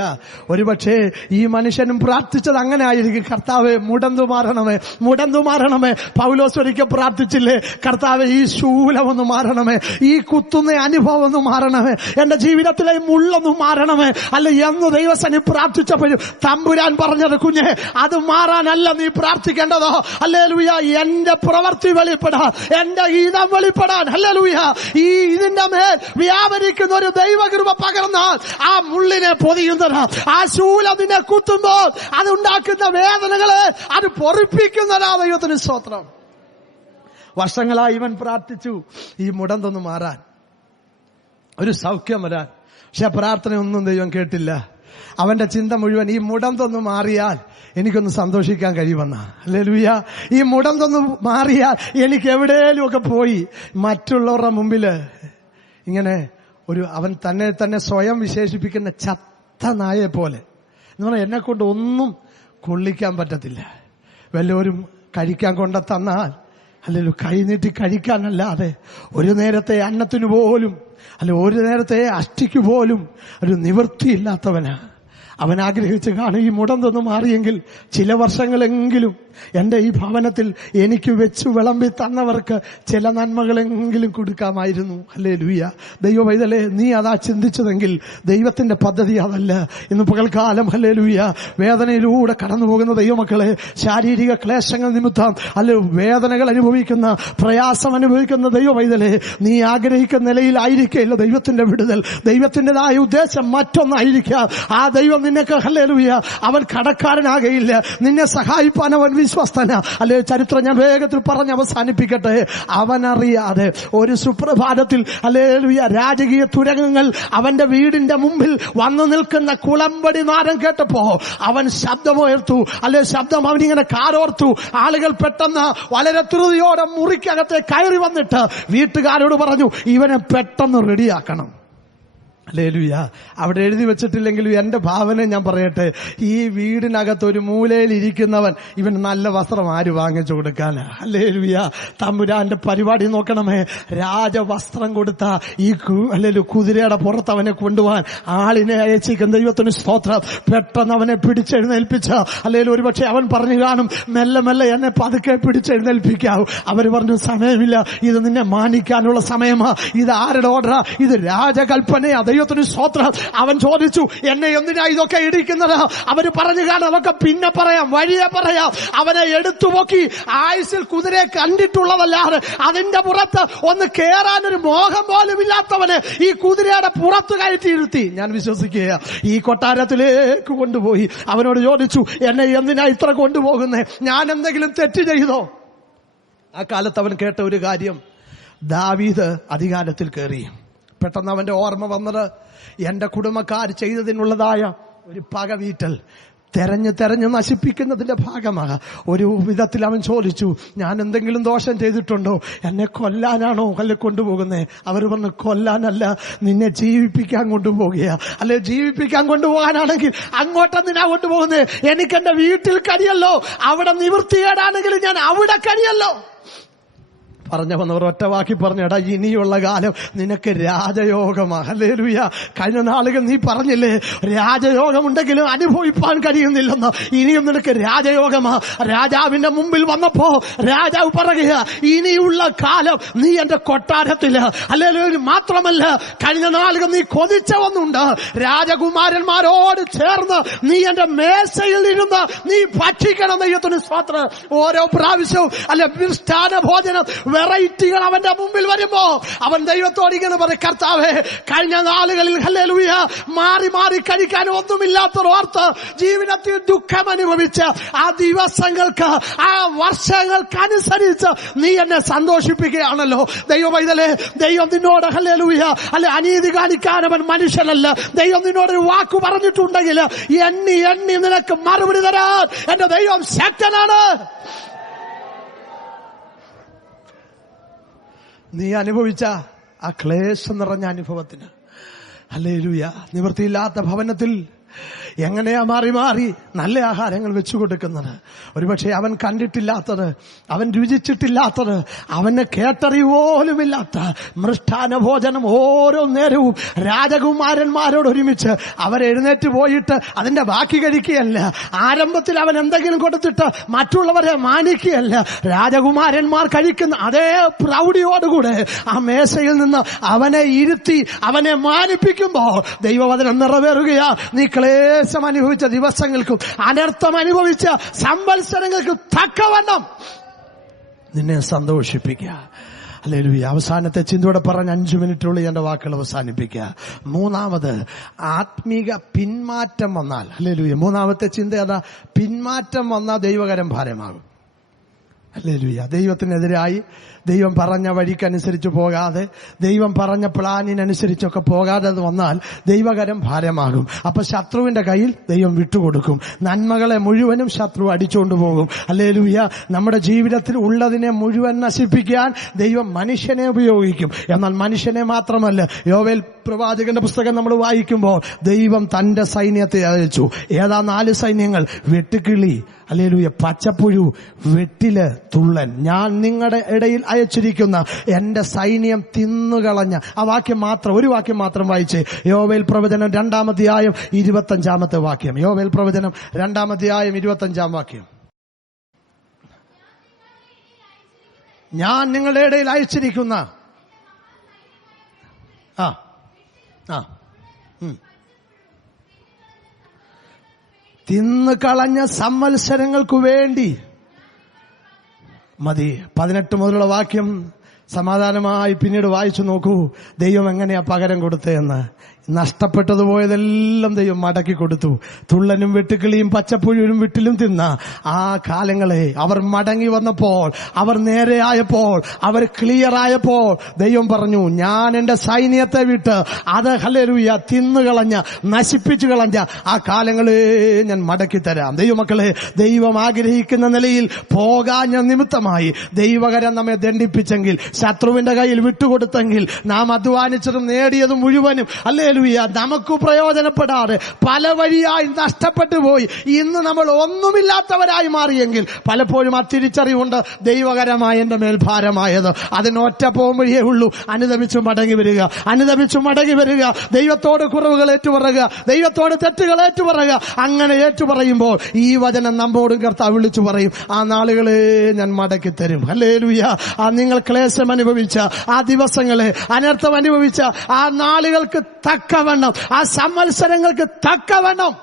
ഒരുപക്ഷെ ഈ മനുഷ്യനും പ്രാർത്ഥിച്ചത് അങ്ങനെ ആയിരിക്കും. കർത്താവെ മുടന്തു മാറണമേ, മുടന്തു മാറണമേ. പൗലോസ് ഒരിക്കൽ പ്രാർത്ഥിച്ചില്ലേ, കർത്താവെ ഈ ശൂലമൊന്ന് മാറണമേ, ഈ കുത്തുന്ന അനുഭവം ഒന്ന് മാറണമേ, എന്റെ ജീവിതത്തിലെ മുള്ളൊന്നും മാറണമേ. അല്ല എന്ന് ദൈവസനി പ്രാർത്ഥിച്ചപ്പോഴും തമ്പുരാൻ പറഞ്ഞത്, കുഞ്ഞെ അത് മാറാനല്ല നീ പ്രാർത്ഥിക്കേണ്ടതോ, ഹല്ലേലൂയ, എന്റെ പ്രവൃത്തി വെളിപ്പെടാൻ, എന്റെ ഗീതം വെളിപ്പെടാൻ, ഹല്ലേലൂയ, ഈ ഇതിന്റെ മേൽ വ്യാപരിക്കുന്ന ഒരു ദൈവകൃപ പകർന്നാൽ ആ മുള്ളിനെ പൊതിയുന്നത്, ആ ശൂലം നിന്നെ കുത്തുമ്പോൾ അതുണ്ടാക്കുന്ന വേദനകളെ അത് പൊറിപ്പിക്കുന്നതാ. ദൈവത്തിന് സ്തോത്രം. വർഷങ്ങളായി ഇവൻ പ്രാർത്ഥിച്ചു ഈ മുടന്തൊന്ന് മാറാൻ, ഒരു സൗഖ്യം വരാൻ. പക്ഷെ പ്രാർത്ഥനയൊന്നും ദൈവം കേട്ടില്ല. അവന്റെ ചിന്ത മുഴുവൻ ഈ മുടന്തൊന്ന് മാറിയാൽ എനിക്കൊന്ന് സന്തോഷിക്കാൻ കഴിയുമെന്ന. ഹല്ലേലൂയ. ഈ മുടന്തൊന്ന് മാറിയാൽ എനിക്ക് എവിടെയെങ്കിലും ഒക്കെ പോയി മറ്റുള്ളവരുടെ മുമ്പില് ഇങ്ങനെ അവൻ തന്നെ സ്വയം വിശേഷിപ്പിക്കുന്ന ചത്ത നായെ പോലെ എന്ന് പറഞ്ഞാൽ എന്നെ കൊണ്ട് ഒന്നും കൊള്ളിക്കാൻ പറ്റത്തില്ല. വല്ലവരും കഴിക്കാൻ കൊണ്ട തന്നാൽ അല്ലെങ്കിൽ കൈനീട്ടി കഴിക്കാനല്ലാതെ ഒരു നേരത്തെ അന്നത്തിനു പോലും ഒരു നേരത്തെ അഷ്ടിക്ക് പോലും ഒരു നിവൃത്തിയില്ലാത്തവനാ. അവൻ ആഗ്രഹിച്ച് കാണും ഈ മുടന്തൊന്ന് മാറിയെങ്കിൽ ചില വർഷങ്ങളെങ്കിലും എന്റെ ഈ ഭവനത്തിൽ എനിക്ക് വെച്ചു വിളമ്പി തന്നവർക്ക് ചില നന്മകളെങ്കിലും കൊടുക്കാമായിരുന്നു. ഹല്ലേലൂയ. ദൈവവൈതലേ, നീ അതാ ചിന്തിച്ചതെങ്കിൽ ദൈവത്തിന്റെ പദ്ധതി അതല്ല. ഇന്ന് പകൽക്കാലം ഹല്ലേലൂയ വേദനയിലൂടെ കടന്നു പോകുന്ന ദൈവമക്കളെ, ശാരീരിക ക്ലേശങ്ങൾ നിമിത്തം വേദനകൾ അനുഭവിക്കുന്ന, പ്രയാസം അനുഭവിക്കുന്ന ദൈവവൈതലേ, നീ ആഗ്രഹിക്കുന്ന നിലയിലായിരിക്കില്ല ദൈവത്തിന്റെ വിടുതൽ. ദൈവത്തിൻ്റെതായ ഉദ്ദേശം മറ്റൊന്നായിരിക്കാം. ആ ദൈവം നിനക്ക് ഹല്ലേലൂയ അവൻ കടക്കാരനാകയില്ല. നിന്നെ സഹായിപ്പാൻ അവൻ വിശ്വസ്തന. അല്ലെ, ചരിത്രം ഞാൻ വേഗത്തിൽ പറഞ്ഞ് അവസാനിപ്പിക്കട്ടെ. അവനറിയാതെ ഒരു സുപ്രഭാതത്തിൽ ഹല്ലേലൂയ രാജകീയ തുരങ്കങ്ങൾ അവന്റെ വീടിന്റെ മുമ്പിൽ വന്നു നിൽക്കുന്ന കുളമ്പടി നാദം കേട്ടപ്പോ അവൻ ശബ്ദമുയർത്തു. ശബ്ദം അവനിങ്ങനെ കാരോർത്തു. ആളുകൾ പെട്ടെന്ന് വളരെ ധൃതിയോടെ മുറിക്കകത്തെ കയറി വന്നിട്ട് വീട്ടുകാരോട് പറഞ്ഞു, ഇവനെ പെട്ടെന്ന് റെഡിയാക്കണം. ഹല്ലേലൂയ. അവിടെ എഴുതി വെച്ചിട്ടില്ലെങ്കിലും എന്റെ ഭാവന ഞാൻ പറയട്ടെ, ഈ വീടിനകത്ത് ഒരു മൂലയിൽ ഇരിക്കുന്നവൻ ഇവൻ നല്ല വസ്ത്രം ആര് വാങ്ങിച്ചു കൊടുക്കാനാ? ഹല്ലേലൂയ. തമ്പുരാന്റെ പരിപാടി നോക്കണമേ. രാജവസ്ത്രം കൊടുത്ത ഈ കുതിരയുടെ പുറത്ത് അവനെ കൊണ്ടുപോകാൻ ആളിനെ അയച്ചിരിക്കുന്ന ദൈവത്തിന് സ്തോത്രം. പെട്ടെന്ന് അവനെ പിടിച്ചെഴുന്നേൽപ്പിച്ച ഒരുപക്ഷെ അവൻ പറഞ്ഞു കാണും, മെല്ലെ മെല്ലെ എന്നെ പതുക്കെ പിടിച്ചെഴുന്നേൽപ്പിക്കാവൂ. അവർ പറഞ്ഞു, സമയമില്ല, ഇത് നിന്നെ മാനിക്കാനുള്ള സമയമാ. ഇത് ആരുടെ ഓർഡറാ? ഇത് രാജകൽപ്പനയാ. ദൈവത്തിന് സ്തോത്രം. അവൻ ചോദിച്ചു, എന്നെ എന്തിനാ ഇതൊക്കെ ഇടിക്കുന്നത്? അവര് പറഞ്ഞു കാണും, അതൊക്കെ പിന്നെ പറയാം, വഴിയെ പറയാം. അവനെ എടുത്തു നോക്കി. ആയുസിൽ കുതിരയെ കണ്ടിട്ടുള്ളതല്ലാതെ അതിന്റെ പുറത്ത് ഒന്ന് കേറാനൊരു മോഹം പോലും ഇല്ലാത്തവന് ഈ കുതിരയുടെ പുറത്ത് കയറ്റിയിരുത്തി. ഞാൻ വിശ്വസിക്കുക ഈ കൊട്ടാരത്തിലേക്ക് കൊണ്ടുപോയി അവനോട് ചോദിച്ചു, എന്നെ എന്തിനാ ഇത്ര കൊണ്ടുപോകുന്നേ? ഞാൻ എന്തെങ്കിലും തെറ്റ് ചെയ്തോ? ആ കാലത്ത് അവൻ കേട്ട ഒരു കാര്യം, ദാവീദ് അധികാരത്തിൽ കയറി. പെട്ടെന്ന് അവന്റെ ഓർമ്മ വന്നത് എന്റെ കുടുംബക്കാർ ചെയ്തതിനുള്ളതായ ഒരു പകവീറ്റൽ തെരഞ്ഞു നശിപ്പിക്കുന്നതിന്റെ ഭാഗമാണ്. ഒരു വിധത്തിൽ അവൻ ചോദിച്ചു, ഞാൻ എന്തെങ്കിലും ദോഷം ചെയ്തിട്ടുണ്ടോ? എന്നെ കൊല്ലാനാണോ കൊണ്ടുപോകുന്നേ? അവർ പറഞ്ഞു, കൊല്ലാനല്ല, നിന്നെ ജീവിപ്പിക്കാൻ കൊണ്ടുപോകുക. അല്ലെ, ജീവിപ്പിക്കാൻ കൊണ്ടുപോകാനാണെങ്കിൽ അങ്ങോട്ടെന്തിനാ കൊണ്ടുപോകുന്നേ? എനിക്കെന്റെ വീട്ടിൽ കഴിയല്ലോ. അവിടെ നിവൃത്തികേടാണെങ്കിൽ ഞാൻ അവിടെ കഴിയല്ലോ. പറഞ്ഞു വന്നവർ ഒറ്റവാക്കി പറഞ്ഞു, എടാ ഇനിയുള്ള കാലം നിനക്ക് രാജയോഗമാ. ഹല്ലേലൂയ. കഴിഞ്ഞ നാളുകൾ നീ പറഞ്ഞില്ലേ, രാജയോഗമുണ്ടെങ്കിലും അനുഭവിപ്പാൻ കഴിയുന്നില്ലെന്ന്. ഇനിയും നിനക്ക് രാജയോഗമാ. രാജാവിന്റെ മുമ്പിൽ വന്നപ്പോ രാജാവ് പറയുക, ഇനിയുള്ള കാലം നീ എന്റെ കൊട്ടാരത്തില്. ഹല്ലേലൂയ. മാത്രമല്ല, കഴിഞ്ഞ നാളുകൾ നീ കൊതിച്ച ഒന്നുണ്ട്, രാജകുമാരന്മാരോട് ചേർന്ന് നീ എന്റെ മേശയിൽ ഇരുന്ന് നീ ഭക്ഷിക്കണം. ദൈവത്തിന് സ്തോത്രം. ഓരോ പ്രാവശ്യവും മിഷ്ടാന ഭോജനം വെറൈറ്റികൾ അവന്റെ മുമ്പിൽ വരുമ്പോ അവൻ ദൈവത്തോട് ഇങ്ങനെ പറയും, കർത്താവേ, കഴിഞ്ഞ നാളുകളിൽ ഹല്ലേലൂയ മാറി മാറി കഴിക്കാൻ ഒന്നുമില്ലാത്തൊരോർത്ത് ജീവിതത്തിൽ ദുഃഖം അനുഭവിച്ച് ആ ദിവസങ്ങൾക്ക്, ആ വർഷങ്ങൾക്കനുസരിച്ച് നീ എന്നെ സന്തോഷിപ്പിക്കുകയാണല്ലോ. ദൈവമൈതലേ, ദൈവം നിന്നോട് ഹല്ലേലൂയ അനീതി കാണിക്കാൻ അവൻ മനുഷ്യനല്ല. ദൈവം നിന്നോടൊരു വാക്കു പറഞ്ഞിട്ടുണ്ടെങ്കിൽ എണ്ണി എണ്ണി നിനക്ക് മറുപടി തരാൻ എന്റെ ദൈവം ശക്തനാണ്. നീ അനുഭവിച്ച ആ ക്ലേശം നിറഞ്ഞ അനുഭവത്തിന് ഹല്ലേലൂയ. നിവൃത്തിയില്ലാത്ത ഭവനത്തിൽ എങ്ങനെയാ മാറി മാറി നല്ല ആഹാരങ്ങൾ വെച്ചു കൊടുക്കുന്നത്? ഒരുപക്ഷെ അവൻ കണ്ടിട്ടില്ലാത്തത്, അവൻ രുചിച്ചിട്ടില്ലാത്തത്, അവന് കേട്ടറിവ് പോലുമില്ലാത്ത മൃഷ്ടാന ഭോജനം ഓരോ നേരവും രാജകുമാരന്മാരോട് ഒരുമിച്ച് അവരെഴുന്നേറ്റ് പോയിട്ട് അതിന്റെ ബാക്കി കഴിക്കുകയല്ല. ആരംഭത്തിൽ അവൻ എന്തെങ്കിലും കൊടുത്തിട്ട് മറ്റുള്ളവരെ മാനിക്കുകയല്ല. രാജകുമാരന്മാർ കഴിക്കുന്ന അതേ പ്രൗഢിയോടുകൂടെ ആ മേശയിൽ നിന്ന് അവനെ ഇരുത്തി അവനെ മാനിപ്പിക്കുമ്പോൾ ദൈവവചനം നിറവേറുകയാ. നീ ക്ലേശം അനുഭവിച്ച ദിവസങ്ങൾക്കും അനർത്ഥം അനുഭവിച്ച സംവത്സരങ്ങൾക്കും തക്കവണ്ണം നിന്നെ സന്തോഷിപ്പിക്കുക. ഹല്ലേലൂയ. അവസാനത്തെ ചിന്തയോടെ പറഞ്ഞ് 5 മിനിറ്റിനുള്ളിൽ എന്റെ വാക്കുകൾ അവസാനിപ്പിക്കുക. മൂന്നാമത്, ആത്മീക പിന്മാറ്റം വന്നാൽ, ഹല്ലേലൂയ, മൂന്നാമത്തെ ചിന്ത അതാ, പിന്മാറ്റം വന്നാൽ ദൈവകരം ഭാരമാകും. ഹല്ലേലൂയ. ദൈവത്തിനെതിരായി ദൈവം പറഞ്ഞ വഴിക്കനുസരിച്ച് പോകാതെ, ദൈവം പറഞ്ഞ പ്ലാനിനനുസരിച്ചൊക്കെ പോകാതെ വന്നാൽ ദൈവകരം ഭാരമാകും. അപ്പൊ ശത്രുവിന്റെ കയ്യിൽ ദൈവം വിട്ടുകൊടുക്കും. നന്മകളെ മുഴുവനും ശത്രു അടിച്ചുകൊണ്ട് പോകും. ഹല്ലേലൂയ. നമ്മുടെ ജീവിതത്തിൽ ഉള്ളതിനെ മുഴുവൻ നശിപ്പിക്കാൻ ദൈവം മനുഷ്യനെ ഉപയോഗിക്കും. എന്നാൽ മനുഷ്യനെ മാത്രമല്ല, യോവേൽ പ്രവാചകന്റെ പുസ്തകം നമ്മൾ വായിക്കുമ്പോൾ ദൈവം തന്റെ സൈന്യത്തെ അയച്ചു. ഏതാ 4 സൈന്യങ്ങൾ? വെട്ടുകിളി, ഹല്ലേലൂയ, പച്ചപ്പുഴു, വെട്ടില്, തുള്ളൻ. ഞാൻ നിങ്ങളുടെ ഇടയിൽ അയച്ചിരിക്കുന്ന എന്റെ സൈന്യം തിന്നുകളഞ്ഞ. ആ വാക്യം മാത്രം, ഒരു വാക്യം മാത്രം വായിച്ചേ. യോവേൽ പ്രവചനം 2-ാം അധ്യായം 25-ാമത്തെ വാക്യം. യോവേൽ പ്രവചനം 2-ാം അധ്യായം 25-ാം വാക്യം. ഞാൻ നിങ്ങളുടെ ഇടയിൽ അയച്ചിരിക്കുന്ന തിന്നു കളഞ്ഞ സംവത്സരങ്ങൾക്കു വേണ്ടി മതി. 18 മുതലുള്ള വാക്യം സമാധാനമായി പിന്നീട് വായിച്ചു നോക്കൂ. ദൈവം എങ്ങനെയാ പകരം കൊടുത്തതെന്ന്. നഷ്ടപ്പെട്ടതുപോയതെല്ലാം ദൈവം മടക്കി കൊടുത്തു. തുള്ളനും വെട്ടുക്കിളിയും പച്ചപ്പുഴുവിനും വിട്ടിലും തിന്ന ആ കാലങ്ങളെ അവർ മടങ്ങി വന്നപ്പോൾ, അവർ നേരെയായപ്പോൾ, അവർ ക്ലിയർ ആയപ്പോൾ ദൈവം പറഞ്ഞു, ഞാൻ എന്റെ സൈന്യത്തെ വിട്ട് അത്, ഹല്ലേലൂയ, തിന്നുകളഞ്ഞ, നശിപ്പിച്ചു കളഞ്ഞ ആ കാലങ്ങളെ ഞാൻ മടക്കി തരാം. ദൈവമക്കളെ, ദൈവം ആഗ്രഹിക്കുന്ന നിലയിൽ പോകാഞ്ഞ നിമിത്തമായി ദൈവകരം നമ്മെ ദണ്ഡിപ്പിച്ചെങ്കിൽ, ശത്രുവിന്റെ കയ്യിൽ വിട്ടുകൊടുത്തെങ്കിൽ, നാം അധ്വാനിച്ചതും നേടിയതും മുഴുവനും, ഹല്ലേലൂയ, നമുക്ക് പ്രയോജനപ്പെടാതെ പല വഴിയായി നഷ്ടപ്പെട്ടു പോയി ഇന്ന് നമ്മൾ ഒന്നുമില്ലാത്തവരായി മാറിയെങ്കിൽ പലപ്പോഴും ആ തിരിച്ചറിവുണ്ട്, ദൈവകരമായ എന്റെ മേൽ ഭാരമായത്. അതിനൊറ്റ പോകുമ്പോഴേ ഉള്ളൂ, അനുദപിച്ചു മടങ്ങി വരിക, അനുദപിച്ചു മടങ്ങി വരിക, ദൈവത്തോട് കുറവുകൾ ഏറ്റുപറയുക, ദൈവത്തോട് തെറ്റുകൾ ഏറ്റുപറയുക. അങ്ങനെ ഏറ്റുപറയുമ്പോൾ ഈ വചനം നമ്മോടും കർത്താവ് വിളിച്ചു പറയും, ആ നാളുകളെ ഞാൻ മടക്കി തരും. ഹല്ലേലൂയ. ആ നിങ്ങൾ ക്ലേശം അനുഭവിച്ച ആ ദിവസങ്ങളെ, അനർത്ഥം അനുഭവിച്ച ആ നാളുകൾക്ക് തക്കവണ്ണം, ആ സംവത്സരങ്ങൾക്ക് തക്കവണ്ണം.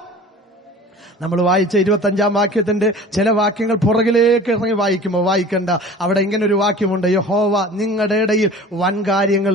നമ്മൾ വായിച്ച 25-ാം വാക്യത്തിന്റെ ചില വാക്യങ്ങൾ പുറകിലേക്ക് ഇറങ്ങി വായിക്കുമ്പോൾ വായിക്കണ്ട. അവിടെ ഇങ്ങനെ ഒരു വാക്യമുണ്ട്, യഹോവ നിങ്ങളുടെ ഇടയിൽ വൻകാര്യങ്ങൾ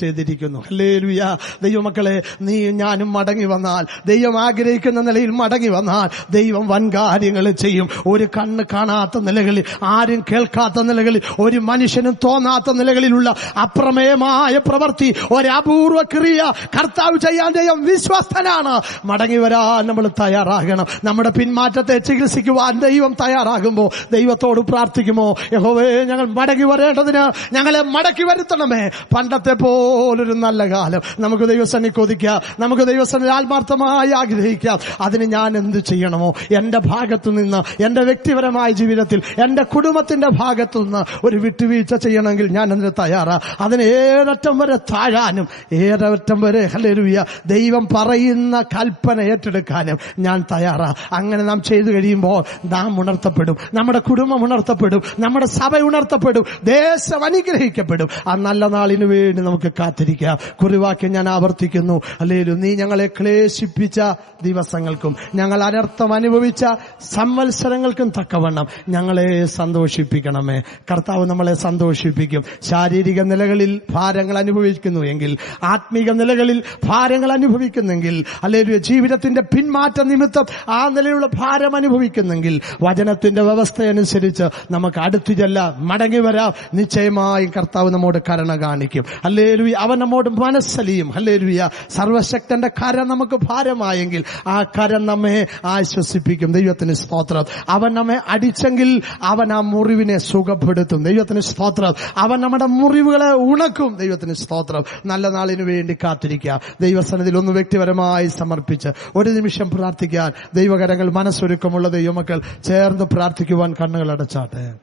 ചെയ്തിരിക്കുന്നു. ഹല്ലേലൂയ. ദൈവമക്കളെ, നീ ഞാനും മടങ്ങി വന്നാൽ, ദൈവം ആഗ്രഹിക്കുന്ന നിലയിൽ മടങ്ങി വന്നാൽ ദൈവം വൻകാര്യങ്ങൾ ചെയ്യും. ഒരു കണ്ണ് കാണാത്ത നിലകളിൽ, ആരും കേൾക്കാത്ത നിലകളിൽ, ഒരു മനുഷ്യനും തോന്നാത്ത നിലകളിലുള്ള അപ്രമേയമായ പ്രവൃത്തി, ഒരപൂർവ ക്രിയ കർത്താവ് ചെയ്യാൻ ദൈവം വിശ്വസ്തനാണ്. മടങ്ങി വരാൻ നമ്മൾ തയ്യാറാകണം. നമ്മുടെ പിന്മാറ്റത്തെ ചികിത്സിക്കുവാൻ ദൈവം തയ്യാറാകുമ്പോൾ ദൈവത്തോട് പ്രാർത്ഥിക്കുമോ, യഹോവേ, ഞങ്ങൾ മടങ്ങി വരേണ്ടതിന് ഞങ്ങളെ മടക്കി വരുത്തണമേ. പണ്ടത്തെ പോലൊരു നല്ല കാലം നമുക്ക് ദൈവസന്നിധി കൊതിക്കാം, നമുക്ക് ദൈവസന്നിധി ആത്മാർത്ഥമായി ആഗ്രഹിക്കാം. അതിന് ഞാൻ എന്ത് ചെയ്യണമോ, എന്റെ ഭാഗത്തു നിന്ന്, എന്റെ വ്യക്തിപരമായ ജീവിതത്തിൽ, എന്റെ കുടുംബത്തിന്റെ ഭാഗത്തു നിന്ന് ഒരു വിട്ടുവീഴ്ച ചെയ്യണമെങ്കിൽ ഞാൻ അതിന് തയ്യാറാ. അതിന് ഏററ്റം വരെ താഴാനും, ഏററ്റം വരെ, ഹല്ലേലൂയ, ദൈവം പറയുന്ന കൽപ്പന ഏറ്റെടുക്കാനും ഞാൻ തയ്യാറാ. അങ്ങനെ നാം ചെയ്തു കഴിയുമ്പോൾ നാം ഉണർത്തപ്പെടും, നമ്മുടെ കുടുംബം ഉണർത്തപ്പെടും, നമ്മുടെ സഭ ഉണർത്തപ്പെടും, ദേശം അനുഗ്രഹിക്കപ്പെടും. ആ നല്ല നാളിനു വേണ്ടി നമുക്ക് കാത്തിരിക്കാം. കുറിവാക്യം ഞാൻ ആവർത്തിക്കുന്നു, ഹല്ലേലൂയ. നീ ഞങ്ങളെ ക്ലേശിപ്പിച്ച ദിവസങ്ങൾക്കും ഞങ്ങൾ അനർത്ഥം അനുഭവിച്ച സംവത്സരങ്ങൾക്കും തക്കവണ്ണം ഞങ്ങളെ സന്തോഷിപ്പിക്കണമേ. കർത്താവ് നമ്മളെ സന്തോഷിപ്പിക്കും. ശാരീരിക നിലകളിൽ ഭാരങ്ങൾ അനുഭവിക്കുന്നു എങ്കിൽ, ആത്മീക നിലകളിൽ ഭാരങ്ങൾ അനുഭവിക്കുന്നെങ്കിൽ, ഹല്ലേലൂയ, ജീവിതത്തിന്റെ പിന്മാറ്റ നിമിത്തം ആ നിലയിലുള്ള ഭാരം അനുഭവിക്കുന്നെങ്കിൽ വചനത്തിന്റെ വ്യവസ്ഥയനുസരിച്ച് നമുക്ക് അടുത്തു ചെല്ലാം, മടങ്ങി വരാം. നിശ്ചയമായും കർത്താവ് നമ്മോട് കരുണ കാണിക്കും. ഹല്ലേലൂയ. അവൻ നമ്മോട് മനസ്സലിയും. ഹല്ലേലൂയ. സർവശക്തന്റെ കരം നമുക്ക് ഭാരമായെങ്കിൽ ആ കരം നമ്മെ ആശ്വസിപ്പിക്കും. ദൈവത്തിന് സ്തോത്രം. അവൻ നമ്മെ അടിച്ചെങ്കിൽ അവൻ ആ മുറിവിനെ സുഖപ്പെടുത്തും. ദൈവത്തിന് സ്തോത്രം. അവൻ നമ്മുടെ മുറിവുകളെ ഉണക്കും. ദൈവത്തിന് സ്തോത്രം. നല്ല നാളിനു വേണ്ടി കാത്തിരിക്കുക. ദൈവസന്നിധിയിൽ ഒന്ന് വ്യക്തിപരമായി സമർപ്പിച്ച് ഒരു നിമിഷം പ്രാർത്ഥിക്കാൻ ദൈവകരങ്ങൾ മനസ്സൊരുക്കമുള്ള ദൈവമക്കൾ ചേർന്ന് പ്രാർത്ഥിക്കുവാൻ കണ്ണുകൾ അടച്ചാട്ടെ.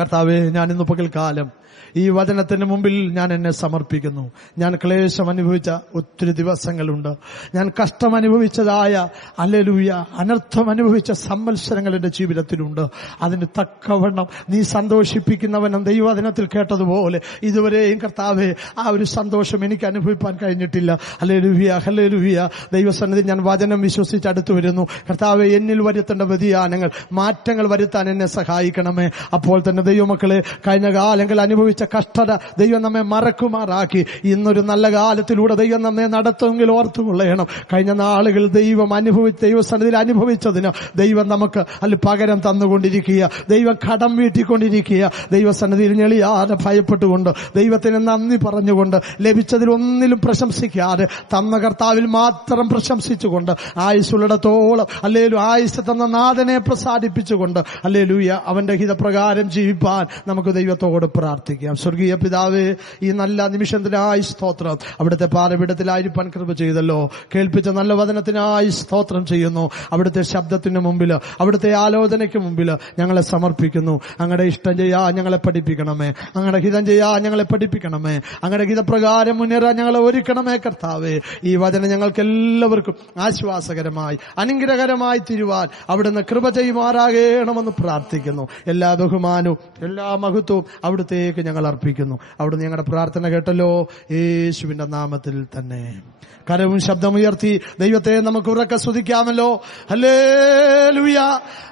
കർത്താവേ, ഞാൻ ഇന്ന് പകൽക്കാലം ഈ വചനത്തിന് മുമ്പിൽ ഞാൻ എന്നെ സമർപ്പിക്കുന്നു. ഞാൻ ക്ലേശം അനുഭവിച്ച ഒത്തിരി ദിവസങ്ങളുണ്ട്. ഞാൻ കഷ്ടം അനുഭവിച്ചതായ ഹല്ലേലൂയ അനർത്ഥം അനുഭവിച്ച സംവത്സരങ്ങൾ എന്റെ ജീവിതത്തിലുണ്ട്. അതിന് തക്കവണ്ണം നീ സന്തോഷിപ്പിക്കുന്നവനും ദൈവവചനത്തിൽ കേട്ടതുപോലെ ഇതുവരെയും കർത്താവേ ആ ഒരു സന്തോഷം എനിക്ക് അനുഭവിപ്പാൻ കഴിഞ്ഞിട്ടില്ല. Hallelujah, hallelujah. ദൈവസന്നിധി ഞാൻ വചനം വിശ്വസിച്ച് അടുത്തു വരുന്നു. കർത്താവേ, എന്നിൽ വരുത്തേണ്ട വ്യതിയാനങ്ങൾ, മാറ്റങ്ങൾ വരുത്താൻ എന്നെ സഹായിക്കണമേ. അപ്പോൾ തന്നെ ദൈവമക്കളെ, കഴിഞ്ഞ കാലങ്ങൾ അനുഭവിച്ച കഷ്ടത ദൈവം നമ്മെ മറക്കുമാറാക്കി ഇന്നൊരു നല്ല കാലത്തിലൂടെ ദൈവം നമ്മെ നടത്തുമെങ്കിൽ ഓർത്തുകൊള്ളണം. കഴിഞ്ഞ നാളുകൾ ദൈവസന്നിധിയിൽ അനുഭവിച്ചതിന് ദൈവം നമുക്ക് അതിൽ പകരം തന്നുകൊണ്ടിരിക്കുക. ദൈവം കടം വീട്ടിക്കൊണ്ടിരിക്കുക. ദൈവസന്നിധിയിൽ ഞെളിയാതെ ഭയപ്പെട്ടുകൊണ്ട് ദൈവത്തിന് നന്ദി പറഞ്ഞുകൊണ്ട് ലഭിച്ചതിൽ ഒന്നിലും പ്രശംസിക്കാതെ തന്ന കർത്താവിൽ മാത്രം പ്രശംസിച്ചുകൊണ്ട് ആയുസ്സുള്ളിടത്തോളം ഹല്ലേലൂയ ആയുസ് തന്ന നാഥനെ പ്രസാദിപ്പിച്ചുകൊണ്ട് ഹല്ലേലൂയ അവന്റെ ഹിതപ്രകാരം ജീവിപ്പാൻ നമുക്ക് ദൈവത്തോട് പ്രാർത്ഥിക്കാം. സ്വർഗീയ പിതാവേ, ഈ നല്ല നിമിഷത്തിനായി സ്തോത്രം. അവിടുത്തെ പാരപീഠത്തിലായിരിക്കാൻ കൃപ ചെയ്തല്ലോ. കേൾപ്പിച്ച നല്ല വചനത്തിനായി സ്തോത്രം ചെയ്യുന്നു. അവിടുത്തെ ശബ്ദത്തിന് മുമ്പിൽ, അവിടുത്തെ ആലോചനയ്ക്ക് മുമ്പിൽ ഞങ്ങളെ സമർപ്പിക്കുന്നു. അങ്ങയുടെ ഇഷ്ടം ചെയ്യാൻ ഞങ്ങളെ പഠിപ്പിക്കണമേ. അങ്ങയുടെ ഹിതം ചെയ്യാൻ ഞങ്ങളെ പഠിപ്പിക്കണമേ. അങ്ങയുടെ ഹിതപ്രകാരം മുന്നേറാൻ ഞങ്ങളെ ഒരുക്കണമേ കർത്താവേ. ഈ വചനം ഞങ്ങൾക്ക് എല്ലാവർക്കും ആശ്വാസകരമായി അനുഗ്രഹകരമായി തീരുവാൻ അവിടുന്ന് കൃപ ചെയ്യുമാറാകണമെന്ന് പ്രാർത്ഥിക്കുന്നു. എല്ലാ ബഹുമാനവും എല്ലാ മഹത്വവും അവിടുത്തേക്ക് ഞങ്ങൾ അർപ്പിക്കുന്നു. അവിടുന്ന് ഞങ്ങളുടെ പ്രാർത്ഥന കേട്ടല്ലോ, യേശുവിന്റെ നാമത്തിൽ തന്നെ. കരവും ശബ്ദമുയർത്തി ദൈവത്തെ നമുക്ക് ഉറക്കെ സ്തുതിക്കാമല്ലോ. ഹല്ലേലൂയ,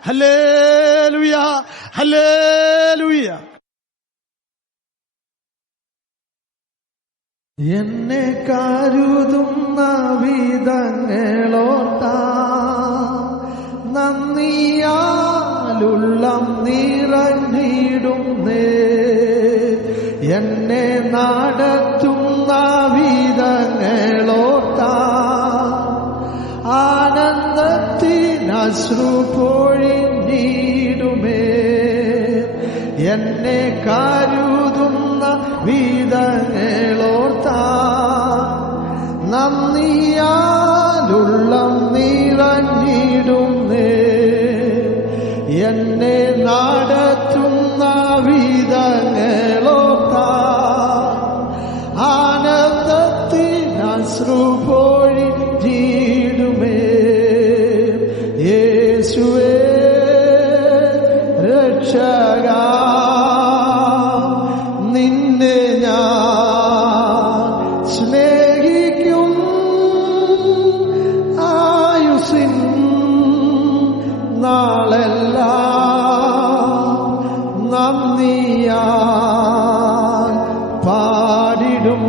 ഹല്ലേലൂയ, ഹല്ലേലൂയ. എന്നെ കരുതുന്ന വിധങ്ങളോർത്താ നന്ദിയാലുള്ളം നിറഞ്ഞിടുന്നേ. എന്നെ നടത്തുന്ന വിധങ്ങളോർത്താ ആനന്ദത്തിനശ്രു പൊഴിഞ്ഞിടുമേ. എന്നെ കരുതുന്ന വിധങ്ങളോർത്താ നന്ദിയാലുള്ളം നിറഞ്ഞിടുന്നേ. എന്നെ നടത്തുന്ന വിധങ്ങളോർത്താ ആനന്ദത്തിനശ്രു പൊഴിഞ്ഞിടുമേ. യേശുവേ രക്ഷകാ, നിന്നെ ഞാൻ സ്നേഹിക്കും. ആയുസിൻ നാളെല്ലാം നന്ദിയാൽ പാടിടും.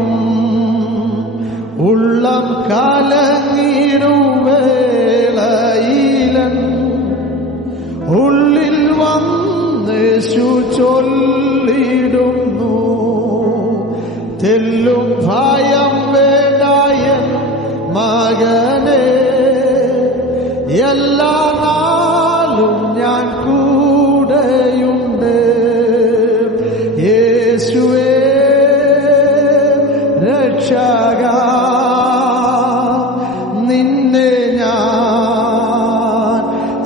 ഉള്ളം കലങ്ങിടും വേളയിലൻ ഉള്ളിൽ വന്നേശു ചൊല്ലിടുന്നു. തെല്ലും ഭയം വേണ്ടായൻ മകനെ, എല്ലാ നാളും ഞാൻ കൂടെയുണ്ട്. യേശുവേ രക്ഷകാ, നിന്നെ ഞാൻ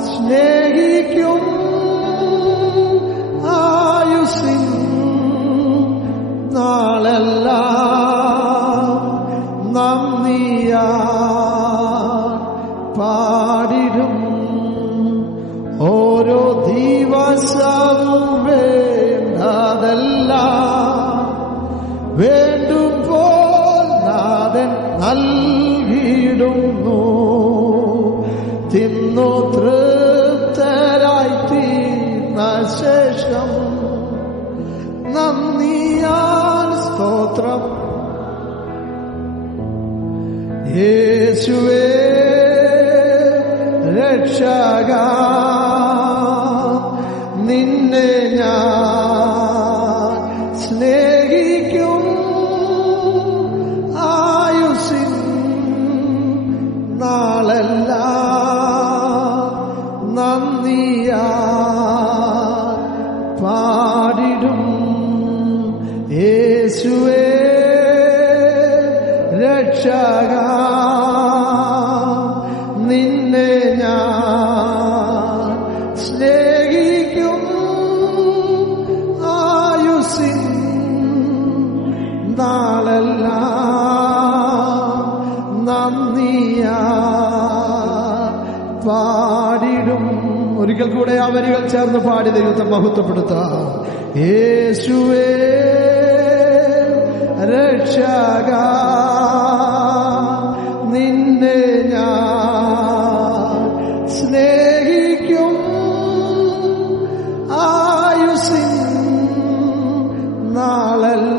സ്നേഹിക്കും. ആയുസിൻ നാളെല്ലാം നന്ദിയാ പാടിടും. ഓരോ ദിവസവും വേണ്ടതെല്ലാം വേണ്ടുമ്പോൾ നാഥൻ നൽകിയിടുന്നു. തിന്നു തൃപ്തരായി തീർന്ന ശേഷം നന്ദിയാൽ സ്തോത്രം. യേശുവേ രക്ഷക നിന്നെ ഞാൻ സ്നേഹിക്കും ആയുസ്സിൻ നാളെല്ലാം നന്ദിയാ പാടിടും യേശുവേ രക്ഷക നിന്നെ ഞാൻ സ്നേഹിക്കും ആയുസ്സിൻ നാളെല്ലാം നന്ദിയാ പാടിടും. ഒരിക്കൽ കൂടെ ആ വരികൾ ചേർന്ന് പാടി ദൈവത്തെ മഹത്വപ്പെടുത്താം. യേശുവേ രക്ഷക നിന്നെ ഞാൻ സ്നേഹിക്കും ആയുസ്സിൻ നാളെല്ലാം